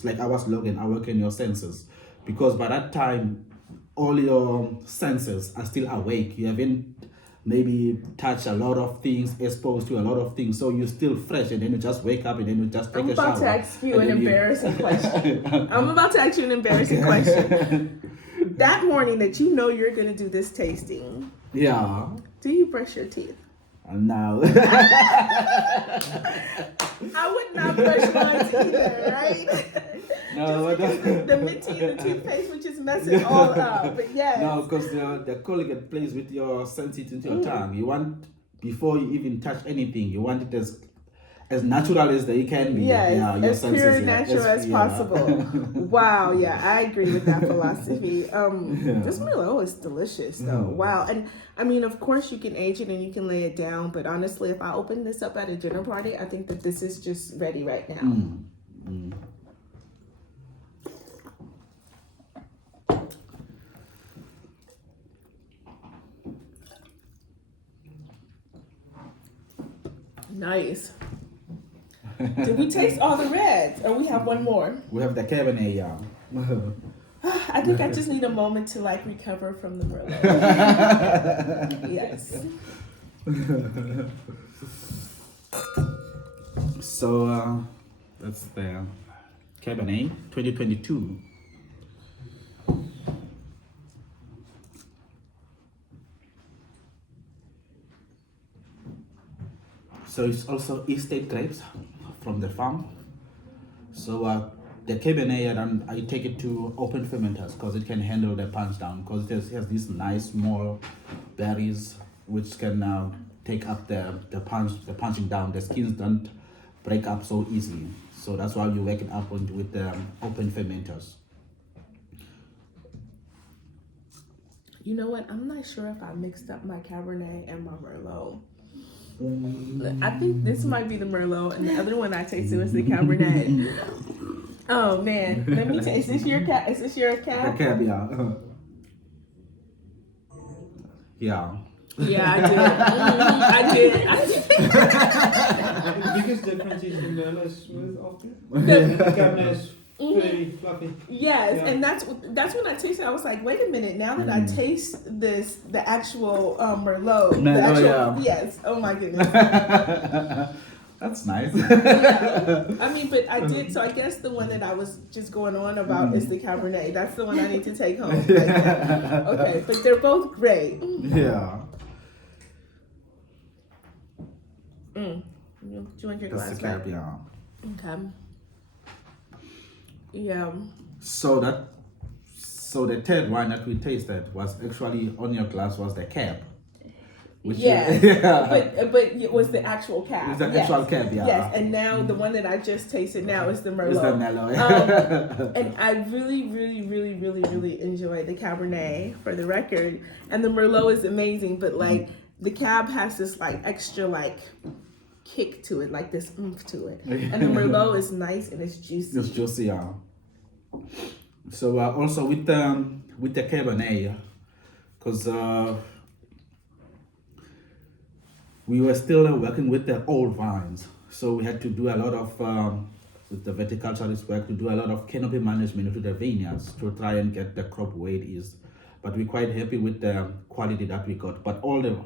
like our slogan, awaken your senses, because by that time all your senses are still awake. You haven't maybe touched a lot of things, exposed to a lot of things, so you're still fresh, and then you just wake up and then you just take I'm a shower. about to ask you and an then embarrassing question. I'm about to ask you an embarrassing question. That morning that you know you're gonna do this tasting, Yeah. do you brush your teeth? And now. I would not brush mine either, right? No, The minty and the toothpaste would just mess it all up. But yes. No, because the colleague plays with your senses into your tongue. You want, before you even touch anything, you want it as natural as they can be. Yes, Yeah, your as senses, pure and yeah, natural as possible. Wow, yeah, I agree with that philosophy. This Merlot is delicious though. Wow. And I mean, of course you can age it and you can lay it down, but honestly, if I open this up at a dinner party, I think that this is just ready right now. Nice. Did we taste all the reds, or we have one more? We have the Cabernet, yeah. I think I just need a moment to like recover from the Merlot. Yes. So that's the Cabernet 2022. So it's also estate grapes from the farm. So the Cabernet, I take it to open fermenters because it can handle the punch down, because it has these nice small berries which can take up the punching down. The skins don't break up so easily. So that's why you work it up with the open fermenters. You know what? I'm not sure if I mixed up my Cabernet and my Merlot. I think this might be the Merlot, and the other one I tasted was the Cabernet. Oh man, let me taste. Is this your cat? Is this your cat? The cab, yeah. Yeah. Yeah, I did. I did. The biggest difference is the Merlot is smooth after. The Cabernet is very fluffy. Yes, Yeah. and that's when I tasted it. I was like, wait a minute. Now that I taste this, the actual Merlot. Merlot, the actual, yeah. Yes. Oh my goodness. That's nice. Yeah. I mean, but I did. So I guess the one that I was just going on about is the Cabernet. That's the one I need to take home. Okay, but they're both great. Yeah. Do you want your That's glass the back? cab, yeah. Okay. Yeah. So the third wine that we tasted was actually on your glass was the cab. Which but it was the actual cab. It's the actual cab, yeah. Yes, and now the one that I just tasted now is the Merlot. It's the Merlot. And I really enjoy the Cabernet, for the record. And the Merlot is amazing, but like the cab has this like extra like kick to it, like this oomph to it. And the Merlot is nice and it's juicy. It's juicy, yeah. So also with the Cabernet, because we were still working with the old vines, so we had to do a lot of with the viticulturist work to do a lot of canopy management to the vineyards to try and get the crop where it is. But we're quite happy with the quality that we got. But all the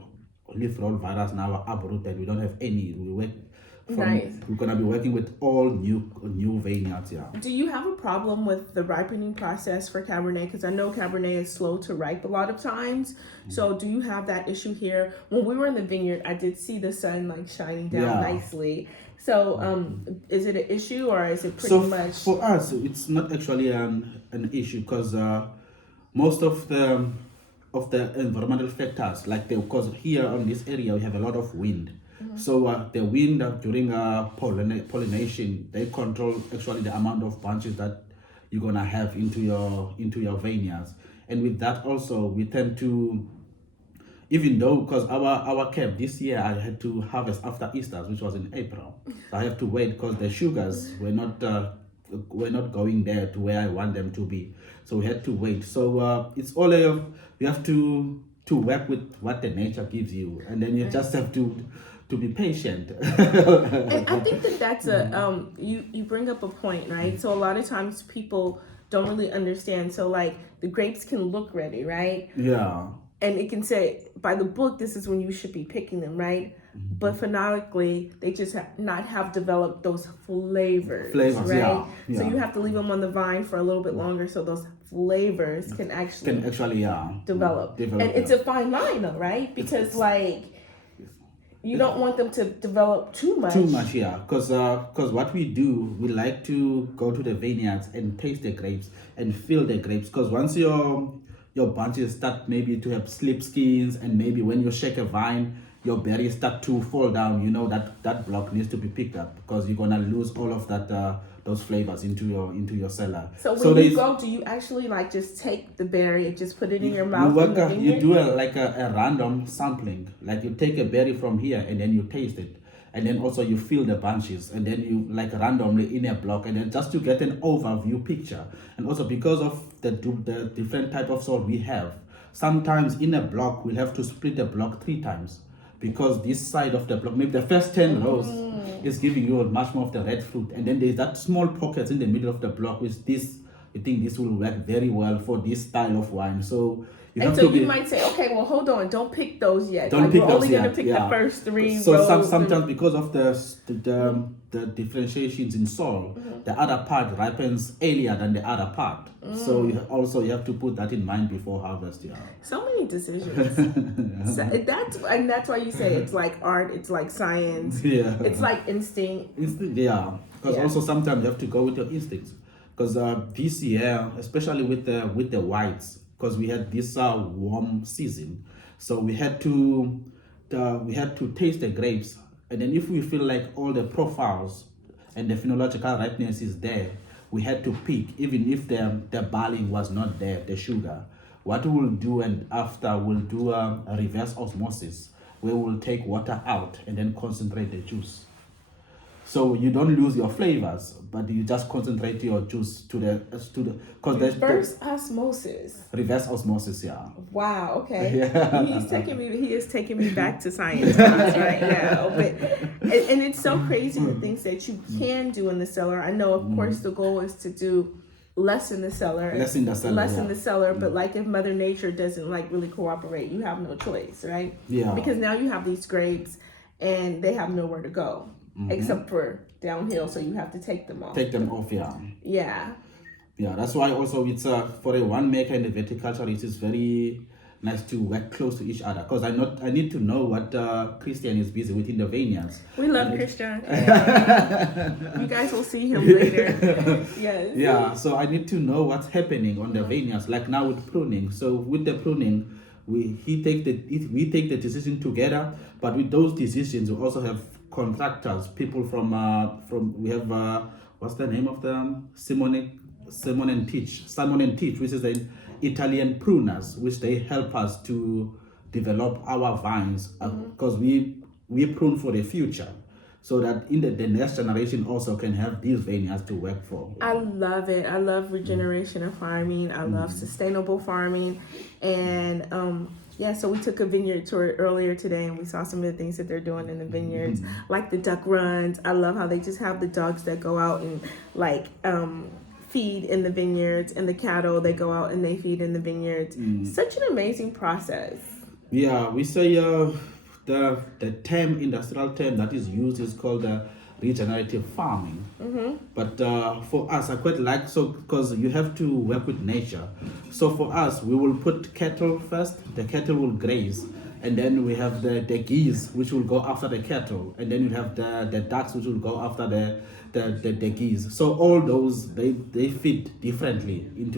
leaf roll varieties now are uprooted. We don't have any. We're gonna be working with all new vineyards. Yeah. Do you have a problem with the ripening process for Cabernet? Because I know Cabernet is slow to ripe a lot of times. So do you have that issue here? When we were in the vineyard, I did see the sun like shining down nicely. So is it an issue or is it pretty much? For us, it's not actually an issue because most of the environmental factors, like because here on this area we have a lot of wind. So the wind during pollination, they control actually the amount of bunches that you're gonna have into your vineyards. And with that also, we tend to, even though because our cab this year I had to harvest after Easter, which was in April, so I have to wait because the sugars were not going there to where I want them to be. So we had to wait. So it's all you have to work with what the nature gives you, and then you just have to be patient. And I think that's a you bring up a point, right? So a lot of times people don't really understand. So like the grapes can look ready, right? Yeah. And it can say by the book this is when you should be picking them, right? But phonetically they just not have developed those flavors, right? Yeah. So you have to leave them on the vine for a little bit longer so those flavors can actually develop. And it's a fine line though, right? Because like you don't want them to develop too much. Yeah. Because what we do, we like to go to the vineyards and taste the grapes and feel the grapes. Because once your bunches start maybe to have slip skins, and maybe when you shake a vine, your berries start to fall down, you know that block needs to be picked up because you're gonna lose all of that those flavors into your cellar. So when you go, do you actually like just take the berry and just put it in your mouth? You do a random sampling. Like you take a berry from here and then you taste it, and then also you feel the bunches, and then you like randomly in a block, and then just to get an overview picture. And also because of the different type of soil we have, sometimes in a block we'll have to split the block 3 times. Because this side of the block, maybe the first 10 rows is giving you much more of the red fruit, and then there's that small pockets in the middle of the block with this. I think this will work very well for this style of wine. So you might say, okay, well, hold on, don't pick those yet. We're only going to pick the first 3 so rows. Sometimes because of the differentiations in soil, the other part ripens earlier than the other part. So you have to put that in mind before harvest. Yeah. So many decisions. So that's why you say it's like art, it's like science. Yeah. It's like instinct. Yeah. Because also sometimes you have to go with your instincts. Because this year, especially with the whites, because we had this warm season, so we had to taste the grapes, and then if we feel like all the profiles and the phenological ripeness is there, we had to pick, even if the barley was not there, the sugar. What we'll do, and after we'll do a reverse osmosis, where we'll take water out and then concentrate the juice. So you don't lose your flavors, but you just concentrate your juice to the because reverse osmosis. Reverse osmosis, yeah. Wow. Okay. Yeah. He is taking me back to science class right now. But and it's so crazy the things that you can do in the cellar. I know, of course, the goal is to do less in the cellar. Less in the cellar. But like if Mother Nature doesn't like really cooperate, you have no choice, right? Yeah. Because now you have these grapes, and they have nowhere to go. Except for downhill, so you have to take them off. Yeah. That's why also it's for a winemaker in the viticulture, it is very nice to work close to each other, because I need to know what Christian is busy with in the vineyards. We love Christian. You guys will see him later. Yes. Yeah, so I need to know what's happening on the vineyards, like now with pruning. So with the pruning, we take the decision together, but with those decisions, we also have contractors, people from we have what's the name of them? Simon and Teach, which is the Italian pruners, which they help us to develop our vines, because we prune for the future, so that in the next generation also can have these vineyards to work for. I love it. I love regeneration of farming. I love sustainable farming. And so we took a vineyard tour earlier today, and we saw some of the things that they're doing in the vineyards, like the duck runs. I love how they just have the dogs that go out and feed in the vineyards, and the cattle, they go out and they feed in the vineyards. Such an amazing process. Yeah, we say the term, industrial term that is used is called regenerative farming. But for us, I quite like, so because you have to work with nature. So for us, we will put cattle first. The cattle will graze, and then we have the geese, which will go after the cattle, and then you have the ducks, which will go after the geese. So all those, they fit differently in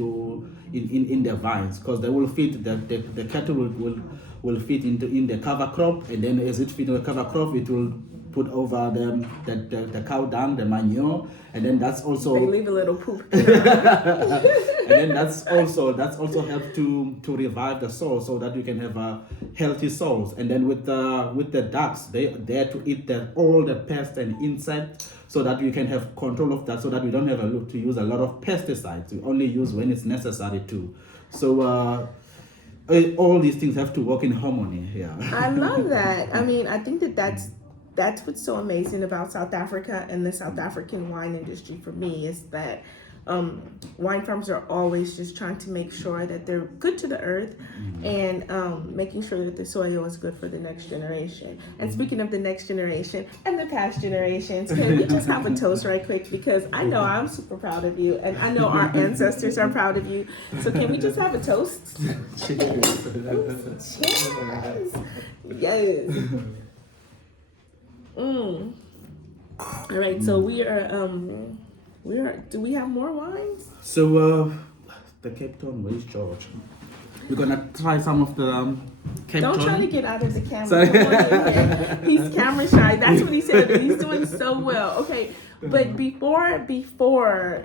the vines, because they will fit, the cattle will fit in the cover crop, and then as it fits in the cover crop, it will put over the cow dung, the manure, and then that's also, they leave a little poop. and then that's also helps to revive the soil, so that you can have healthy soils. And then with the ducks, they're there to eat all the pests and insects, so that you can have control of that, so that we don't have to use a lot of pesticides. We only use when it's necessary to. So all these things have to work in harmony. Yeah. I love that. I mean, I think that's what's so amazing about South Africa and the South African wine industry for me, is that wine farms are always just trying to make sure that they're good to the earth, and making sure that the soil is good for the next generation. And speaking of the next generation and the past generations, can we just have a toast right quick? Because I know I'm super proud of you, and I know our ancestors are proud of you. So can we just have a toast? Cheers. Cheers. Yes. All right, so we are. Do we have more wines? So the Cape Town, where's George? We're gonna try some of the Cape Town. Don't try to get out of the camera. Sorry. Come on in here. He's camera shy. That's what he said. He's doing so well. Okay, but before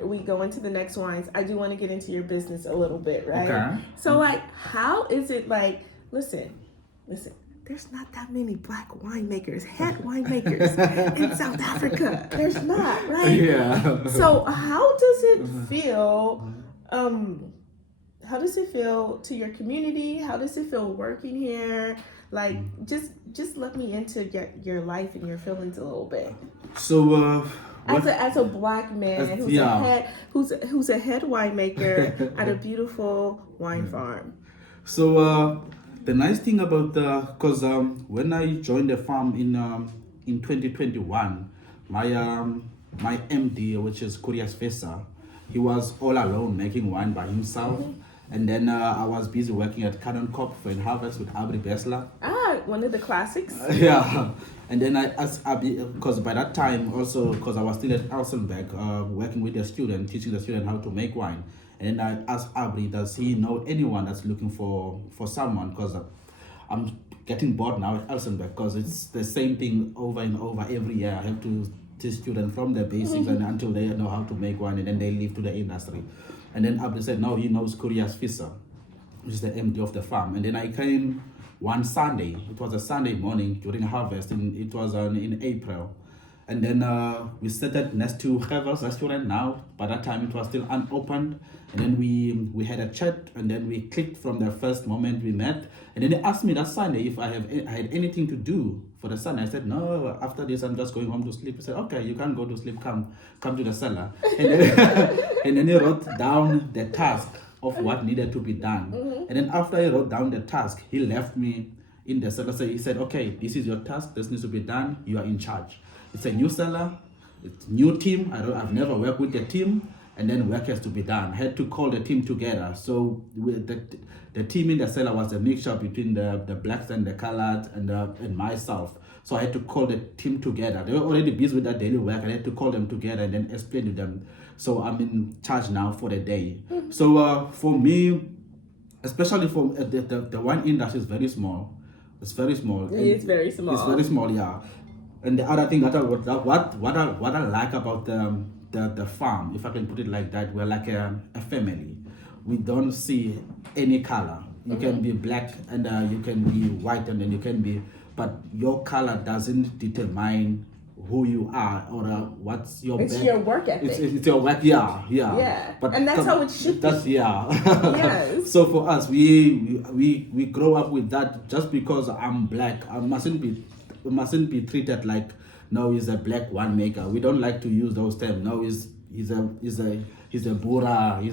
we go into the next wines, I do want to get into your business a little bit, right? Okay. So how is it listen. There's not that many black winemakers, head winemakers in South Africa. There's not, right? Yeah. So how does it feel? How does it feel to your community? How does it feel working here? Just let me into your life and your feelings a little bit. So as a black man who's a head winemaker at a beautiful wine farm. So the nice thing about because when I joined the farm in 2021, my MD, which is Curious Vesa, he was all alone making wine by himself. And then I was busy working at Cannon Corp for Harvest with Abri Besla. One of the classics. Yeah. And then I asked Abby, because by that time also, because I was still at Elsenberg, working with the student, teaching the student how to make wine. And I asked Abri, does he know anyone that's looking for someone? Because I'm getting bored now at Elsenberg, because it's the same thing over and over every year. I have to teach students from the basics and until they know how to make wine, and then they leave to the industry. And then Abri said, no, he knows Curious Vesa, which is the MD of the farm. And then I came one Sunday. It was a Sunday morning during harvest, and it was in April. And then we started next to Hever's restaurant now. By that time, it was still unopened. And then we had a chat, and then we clicked from the first moment we met. And then they asked me that Sunday if I had anything to do for the Sunday. I said, no, after this, I'm just going home to sleep. He said, okay, you can't go to sleep, come to the cellar. And then, and then he wrote down the task of what needed to be done. And then after he wrote down the task, he left me in the cellar. So he said, okay, this is your task, this needs to be done, you are in charge. It's a new cellar, it's new team. I've never worked with a team, and then work has to be done. I had to call the team together. So the team in the cellar was a mixture between the blacks and the colored and myself. So I had to call the team together. They were already busy with their daily work. I had to call them together and then explain to them. So I'm in charge now for the day. So for me, especially for the wine industry is very small. It's very small. It's very small. It's very small, yeah. And the other thing what I like about the farm, if I can put it like that, we're like a family. We don't see any color. You can be black and you can be white, and then you can be, but your color doesn't determine who you are or what's your It's your work ethic. It's your work, yeah. But and that's how it should be. Yes. So for us, we grow up with that. Just because I'm black, I mustn't be treated like, no, he's a black winemaker. We don't like to use those terms. No, he's a Bura. We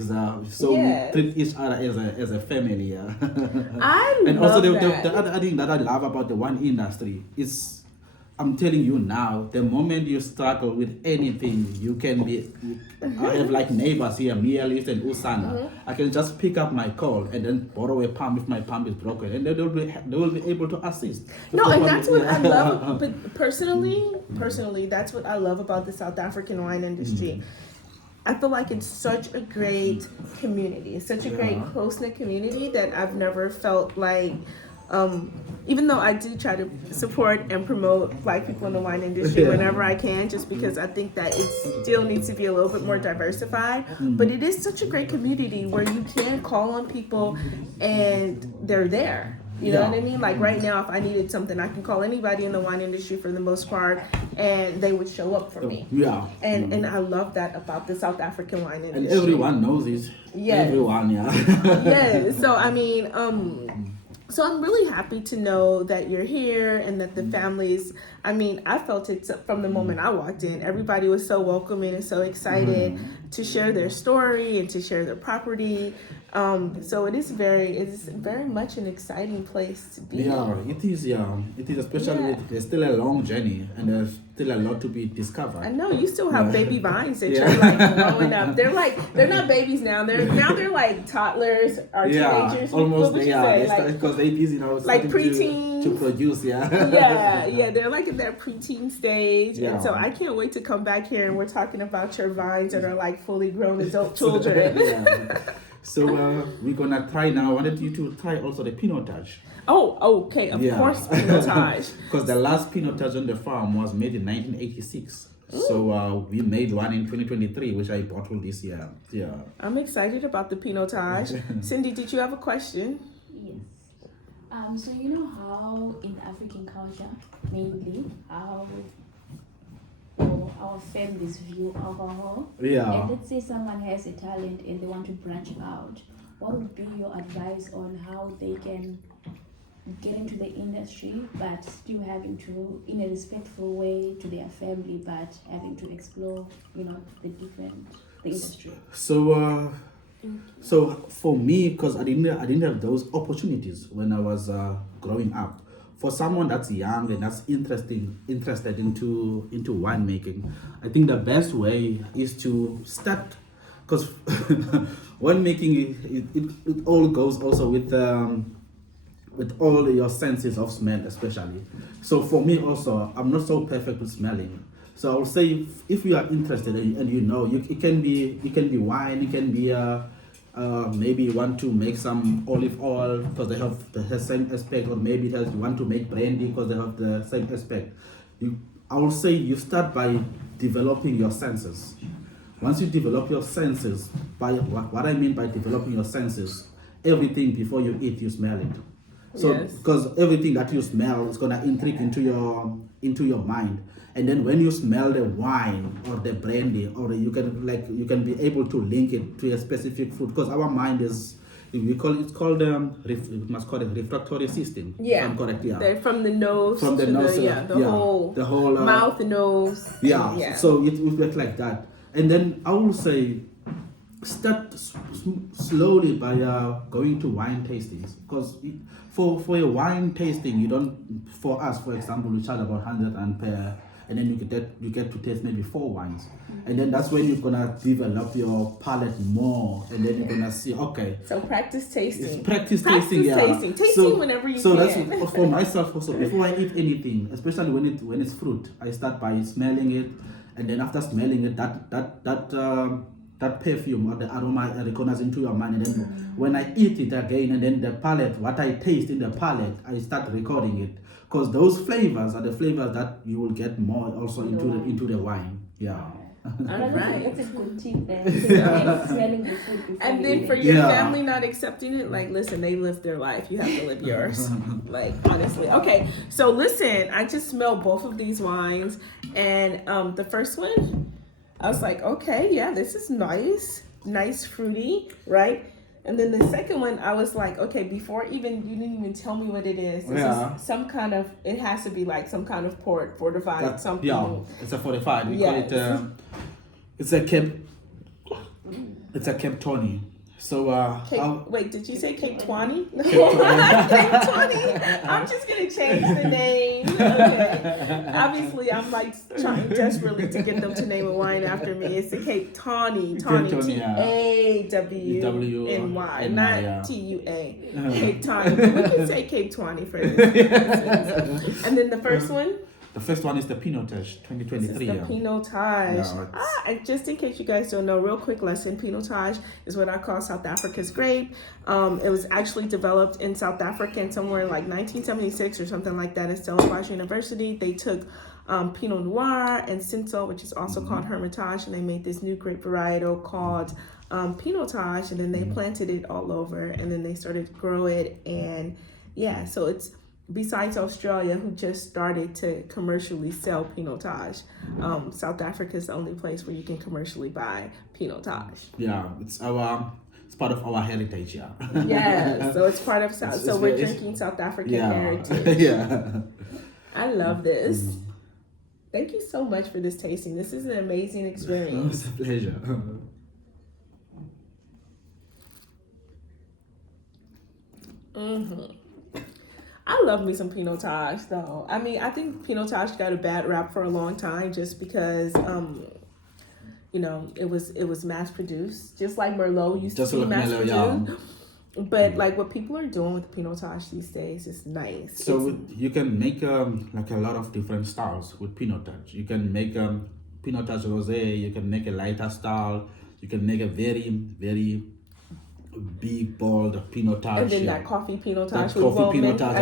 treat each other as a family. Yeah. And love also that. the other thing that I love about the wine industry is, I'm telling you now, the moment you struggle with anything, you can be. I have like neighbors here, Mialis and Usana. I can just pick up my call and then borrow a pump if my pump is broken, and they will be able to assist. No, and that's what I love. But personally, that's what I love about the South African wine industry. I feel like it's such a great community. It's such a great close-knit community that I've never felt like. Even though I do try to support and promote Black people in the wine industry whenever I can, just because I think that it still needs to be a little bit more diversified. But it is such a great community where you can call on people and they're there. You know what I mean? Like right now, if I needed something, I can call anybody in the wine industry for the most part, and they would show up for me. Yeah. And I love that about the South African wine industry. And everyone knows this. Yes. Everyone, Yes. So I mean, so I'm really happy to know that you're here and that the families, I mean, I felt it from the moment I walked in. Everybody was so welcoming and so excited to share their story and to share their property. So it is very much an exciting place to be. Yeah, it is. It is, especially with, there's still a long journey and there's still a lot to be discovered. I know you still have baby vines that you're like growing up. They're not babies now. They're like toddlers or teenagers. Almost. Like, because they're busy now. Like preteens. To produce. They're like in that preteen stage, and so I can't wait to come back here and we're talking about your vines that are like fully grown adult children. So we're gonna try now. I wanted you to try also the Pinotage. Oh, okay, of course, Pinotage. Because the last Pinotage on the farm was made in 1986. So we made one in 2023, which I bottled this year. Yeah. I'm excited about the Pinotage. Cindy, did you have a question? Yes. So you know how in the African culture, mainly, how our families view alcohol. Yeah. And let's say someone has a talent and they want to branch out. What would be your advice on how they can get into the industry but still having to, in a respectful way to their family, but having to explore, the industry? So for me, because I didn't have those opportunities when I was growing up. For someone that's young and that's interested into winemaking, I think the best way is to start, because winemaking it all goes also with all your senses of smell, especially. So for me also, I'm not so perfect with smelling. So I would say if you are interested and it can be wine, it can be maybe you want to make some olive oil because they have the same aspect, or maybe you want to make brandy because they have the same aspect. I will say you start by developing your senses. Once you develop your senses, by what I mean by developing your senses, everything before you eat, you smell it. So because everything that you smell is gonna intrigue into your mind. And then when you smell the wine or the brandy, or you can be able to link it to a specific food, because our mind is, we call it refractory system. Yeah, if I'm correct. Yeah, they're from the nose, the whole mouth, nose. Yeah. So it works like that. And then I will say, start slowly by going to wine tastings, because for a wine tasting, you don't. For us, for example, we charge about 100 rand and then you get to taste maybe 4 wines, and then that's when you're gonna develop your palate more, and then you're gonna see, okay. So practice tasting. It's practice tasting, yeah. Tasting whenever you so can. that's for myself also. Before I eat anything, especially when it's fruit, I start by smelling it, and then after smelling it, that perfume or the aroma recognize into your mind, and then when I eat it again, and then the palate, what I taste in the palate, I start recording it, because those flavors are the flavors that you will get more also into the wine. Yeah. Right. That's a good tip there. Smelling the food before And you then eat for it. your family not accepting it, like, listen, they lived their life. You have to live yours. Like, honestly. Okay, so listen, I just smelled both of these wines, and the first one, I was like, okay, yeah, this is nice fruity, right? And then the second one, I was like, okay, you didn't even tell me what it is. This is some kind of, it has to be like some kind of port, fortified, something. Yeah, it's a fortified. We call it, it's a Cape Tony. So, wait, did you say Cape Tawny? Cape Tawny. I'm just gonna change the name. Okay. Obviously, I'm like trying desperately to get them to name a wine after me. It's the Cape Tawny. Tawny, Tawny, not Tua. Cape Tawny. But we can say Cape Tawny for this. And then the first one. The first one is the Pinotage 2023. This is the Pinotage. And just in case you guys don't know, real quick lesson, Pinotage is what I call South Africa's grape. It was actually developed in South Africa in somewhere like 1976 or something like that at Stellenbosch University. They took Pinot Noir and Cinsault, which is also called Hermitage, and they made this new grape varietal called Pinotage, and then they planted it all over, and then they started to grow it. And yeah, so it's, besides Australia, who just started to commercially sell Pinotage, South Africa is the only place where you can commercially buy Pinotage. Yeah, it's part of our heritage, yeah. Yeah, so it's part of South. So we're drinking South African heritage. Yeah. I love this. Thank you so much for this tasting. This is an amazing experience. It's a pleasure. I love me some Pinotage though. I mean, I think Pinotage got a bad rap for a long time just because you know, it was mass produced, just like Merlot used to be mass produced. But like what people are doing with Pinotage these days is nice. So you can make like a lot of different styles with Pinotage. You can make Pinotage Rosé. You can make a lighter style. You can make a very, very big, bold Pinotage. And then that coffee Pinotage.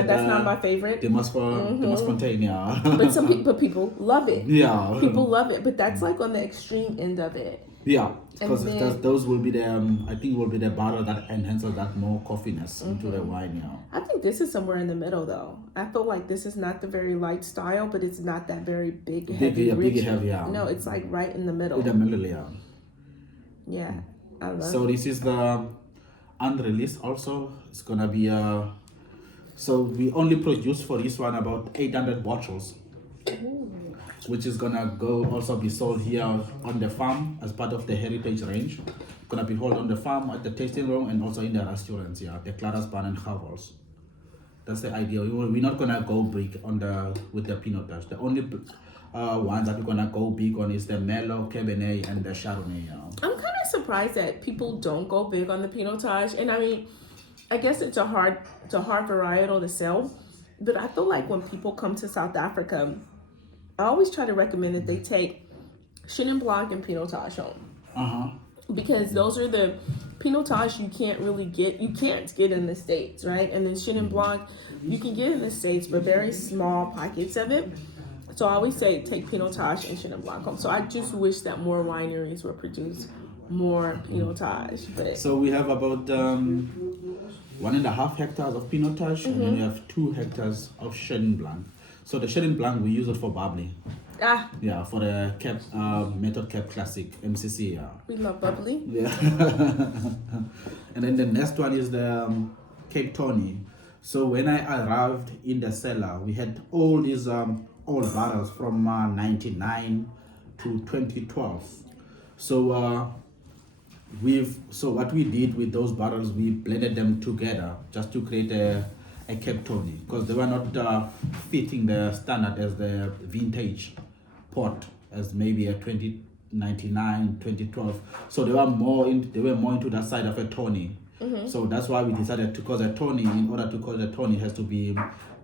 That's not my favorite. They must contain, yeah. But people love it. Yeah. People love it, but that's like on the extreme end of it. Yeah, because those will be the I think will be the barrel that enhances that more coffeeness into the wine. Yeah. I think this is somewhere in the middle though. I feel like this is not the very light style, but it's not that very big, heavy, rich. Big, heavy, yeah. No, it's like right in the middle. In the middle, yeah. Yeah, I love it. So this is the unreleased also. It's gonna be so we only produce for this one about 800 bottles. Ooh. Which is gonna also be sold here on the farm as part of the heritage range. Gonna be held on the farm, at the tasting room, and also in the restaurants, yeah, the Clara's Bar and Havels. That's the idea. We're not gonna go big with the Pinotage. The only ones that we're gonna go big on is the Merlot, Cabernet, and the Chardonnay. Yeah. I'm kind of surprised that people don't go big on the Pinotage, and I mean, I guess it's a hard varietal to sell, but I feel like when people come to South Africa, I always try to recommend that they take Chenin Blanc and Pinotage home. Because those are the Pinotage you can't get in the States, right? And then Chenin Blanc, you can get in the States, but very small pockets of it. So I always say take Pinotage and Chenin Blanc home. So I just wish that more wineries would produce more Pinotage. But so we have about 1.5 hectares of Pinotage, and then we have 2 hectares of Chenin Blanc. So the Chenin Blanc, we use it for bubbly. Yeah, for the Method Cap Classic, MCC, yeah. We love bubbly. Yeah. And then the next one is the Cape Tony. So when I arrived in the cellar, we had all these old barrels from 99 to 2012. So what we did with those barrels, we blended them together just to create a Cape Tony, because they were not fitting the standard as the vintage pot as maybe a 2099, 2012. So they were more into that side of a Tony. So that's why we decided to call it a Tony. In order to call it a Tony, it has to be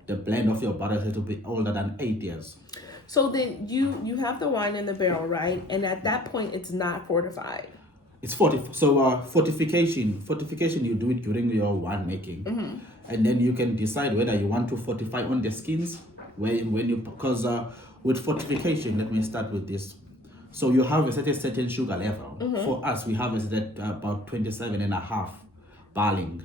the blend of your barrels has to be older than 8 years. So then you have the wine in the barrel, right? And at that point, it's not fortified. It's fortification. Fortification, you do it during your winemaking, and then you can decide whether you want to fortify on the skins. Because with fortification, let me start with this. So you have a certain sugar level. For us, we have it at about 27.5 barling,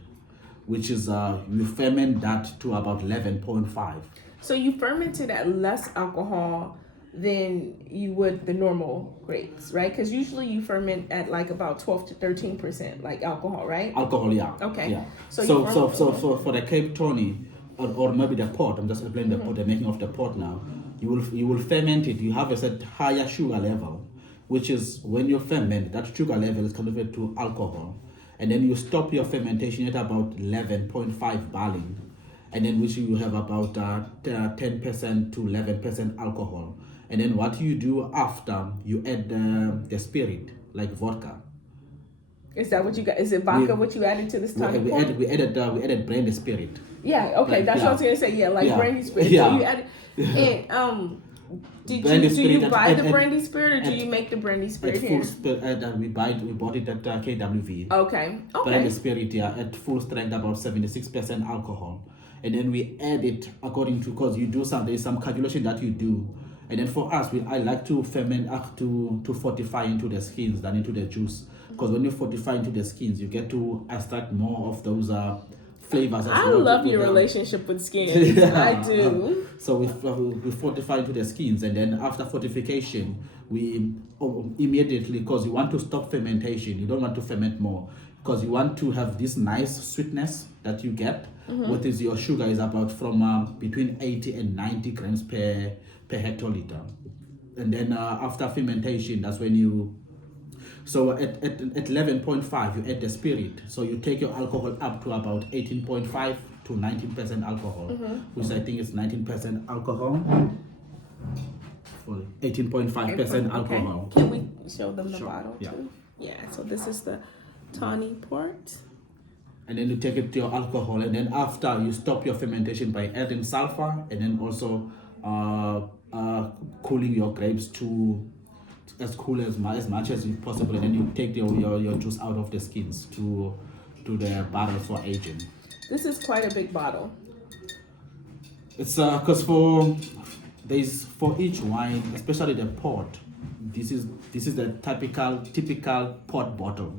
which is you ferment that to about 11.5. So you fermented at less alcohol than you would the normal grapes, right? Because usually you ferment at like about 12 to 13% like alcohol, right? Alcohol, yeah. Okay. Yeah. So So for the Cape Tony, or maybe the port, I'm just explaining the port, the making of the port now. You will ferment it. You have a set higher sugar level, which is when you ferment, that sugar level is converted to alcohol, and then you stop your fermentation at about 11.5 barley, and then which you have about 10% to 11% alcohol. And then what you do after, you add the spirit, like vodka. Is that what you got? Is it vodka what you added to this tonic? We added brandy spirit. Yeah, okay, Like, that's yeah. what I was gonna say. Yeah, like Yeah. brandy spirit. Yeah. So you added, and do Brandy you spirit buy the at- brandy spirit or do at- you make the brandy At spirit full here? spirit, we bought it at KWV. Okay. Brandy Okay. spirit, yeah, at full strength, about 76% alcohol, and then we add it according to, because you do there's some calculation that you do, and then for us, I like to ferment to fortify into the skins than into the juice, because when you fortify into the skins, you get to extract more of those flavors. I love your relationship with skins. I do. So we fortify into the skins, and then after fortification, we immediately, because you want to stop fermentation, you don't want to ferment more, because you want to have this nice sweetness that you get. What is your sugar is about from between 80 and 90 grams per hectoliter, and then after fermentation, that's when you. So at 11.5, you add the spirit. So you take your alcohol up to about 18.5 to 19% alcohol, which I think is 19% alcohol. 18.5% alcohol. Okay. Can we show them the Sure. bottle Yeah. too? Yeah. So this is the tawny port. And then you take it to your alcohol, and then after you stop your fermentation by adding sulfur, and then also cooling your grapes to as cool as much as possible, and then you take your juice out of the skins to the barrel for aging. This is quite a big bottle. It's because for each wine, especially the port, this is the typical port bottle.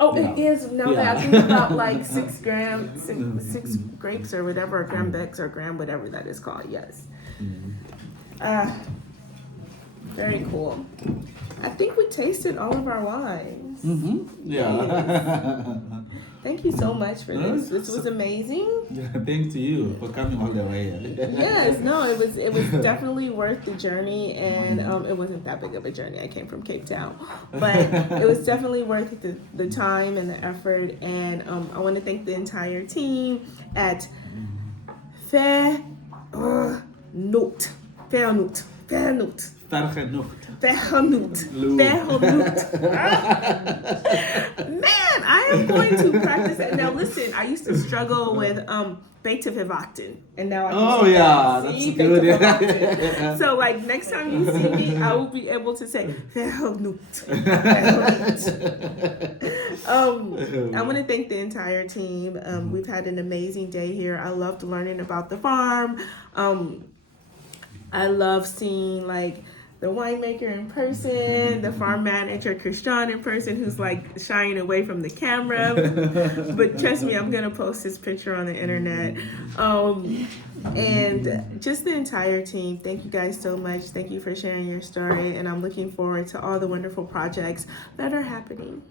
Oh, Yeah. it is. Now that I Yeah. think about like 6 grams, six grapes or whatever, gram bex or gram whatever that is called. Yes. Very cool. I think we tasted all of our wines. Yeah. Thank you so much for this. This was amazing. Thanks to you for coming all the way. Yes, no, it was definitely worth the journey, and it wasn't that big of a journey. I came from Cape Town, but it was definitely worth the time and the effort. And I want to thank the entire team at Vergenoegd Löw. Man, I am going to practice that. Now listen, I used to struggle with beter verwachten, and now I can Oh say yeah, that. that's See, good. beter verwachten. So like next time you see me, I will be able to say Vergenoegd. I want to thank the entire team. We've had an amazing day here. I loved learning about the farm. I love seeing like the winemaker in person, the farm manager Christian in person, who's like shying away from the camera. But trust me, I'm gonna post this picture on the internet. And just the entire team, thank you guys so much. Thank you for sharing your story, and I'm looking forward to all the wonderful projects that are happening.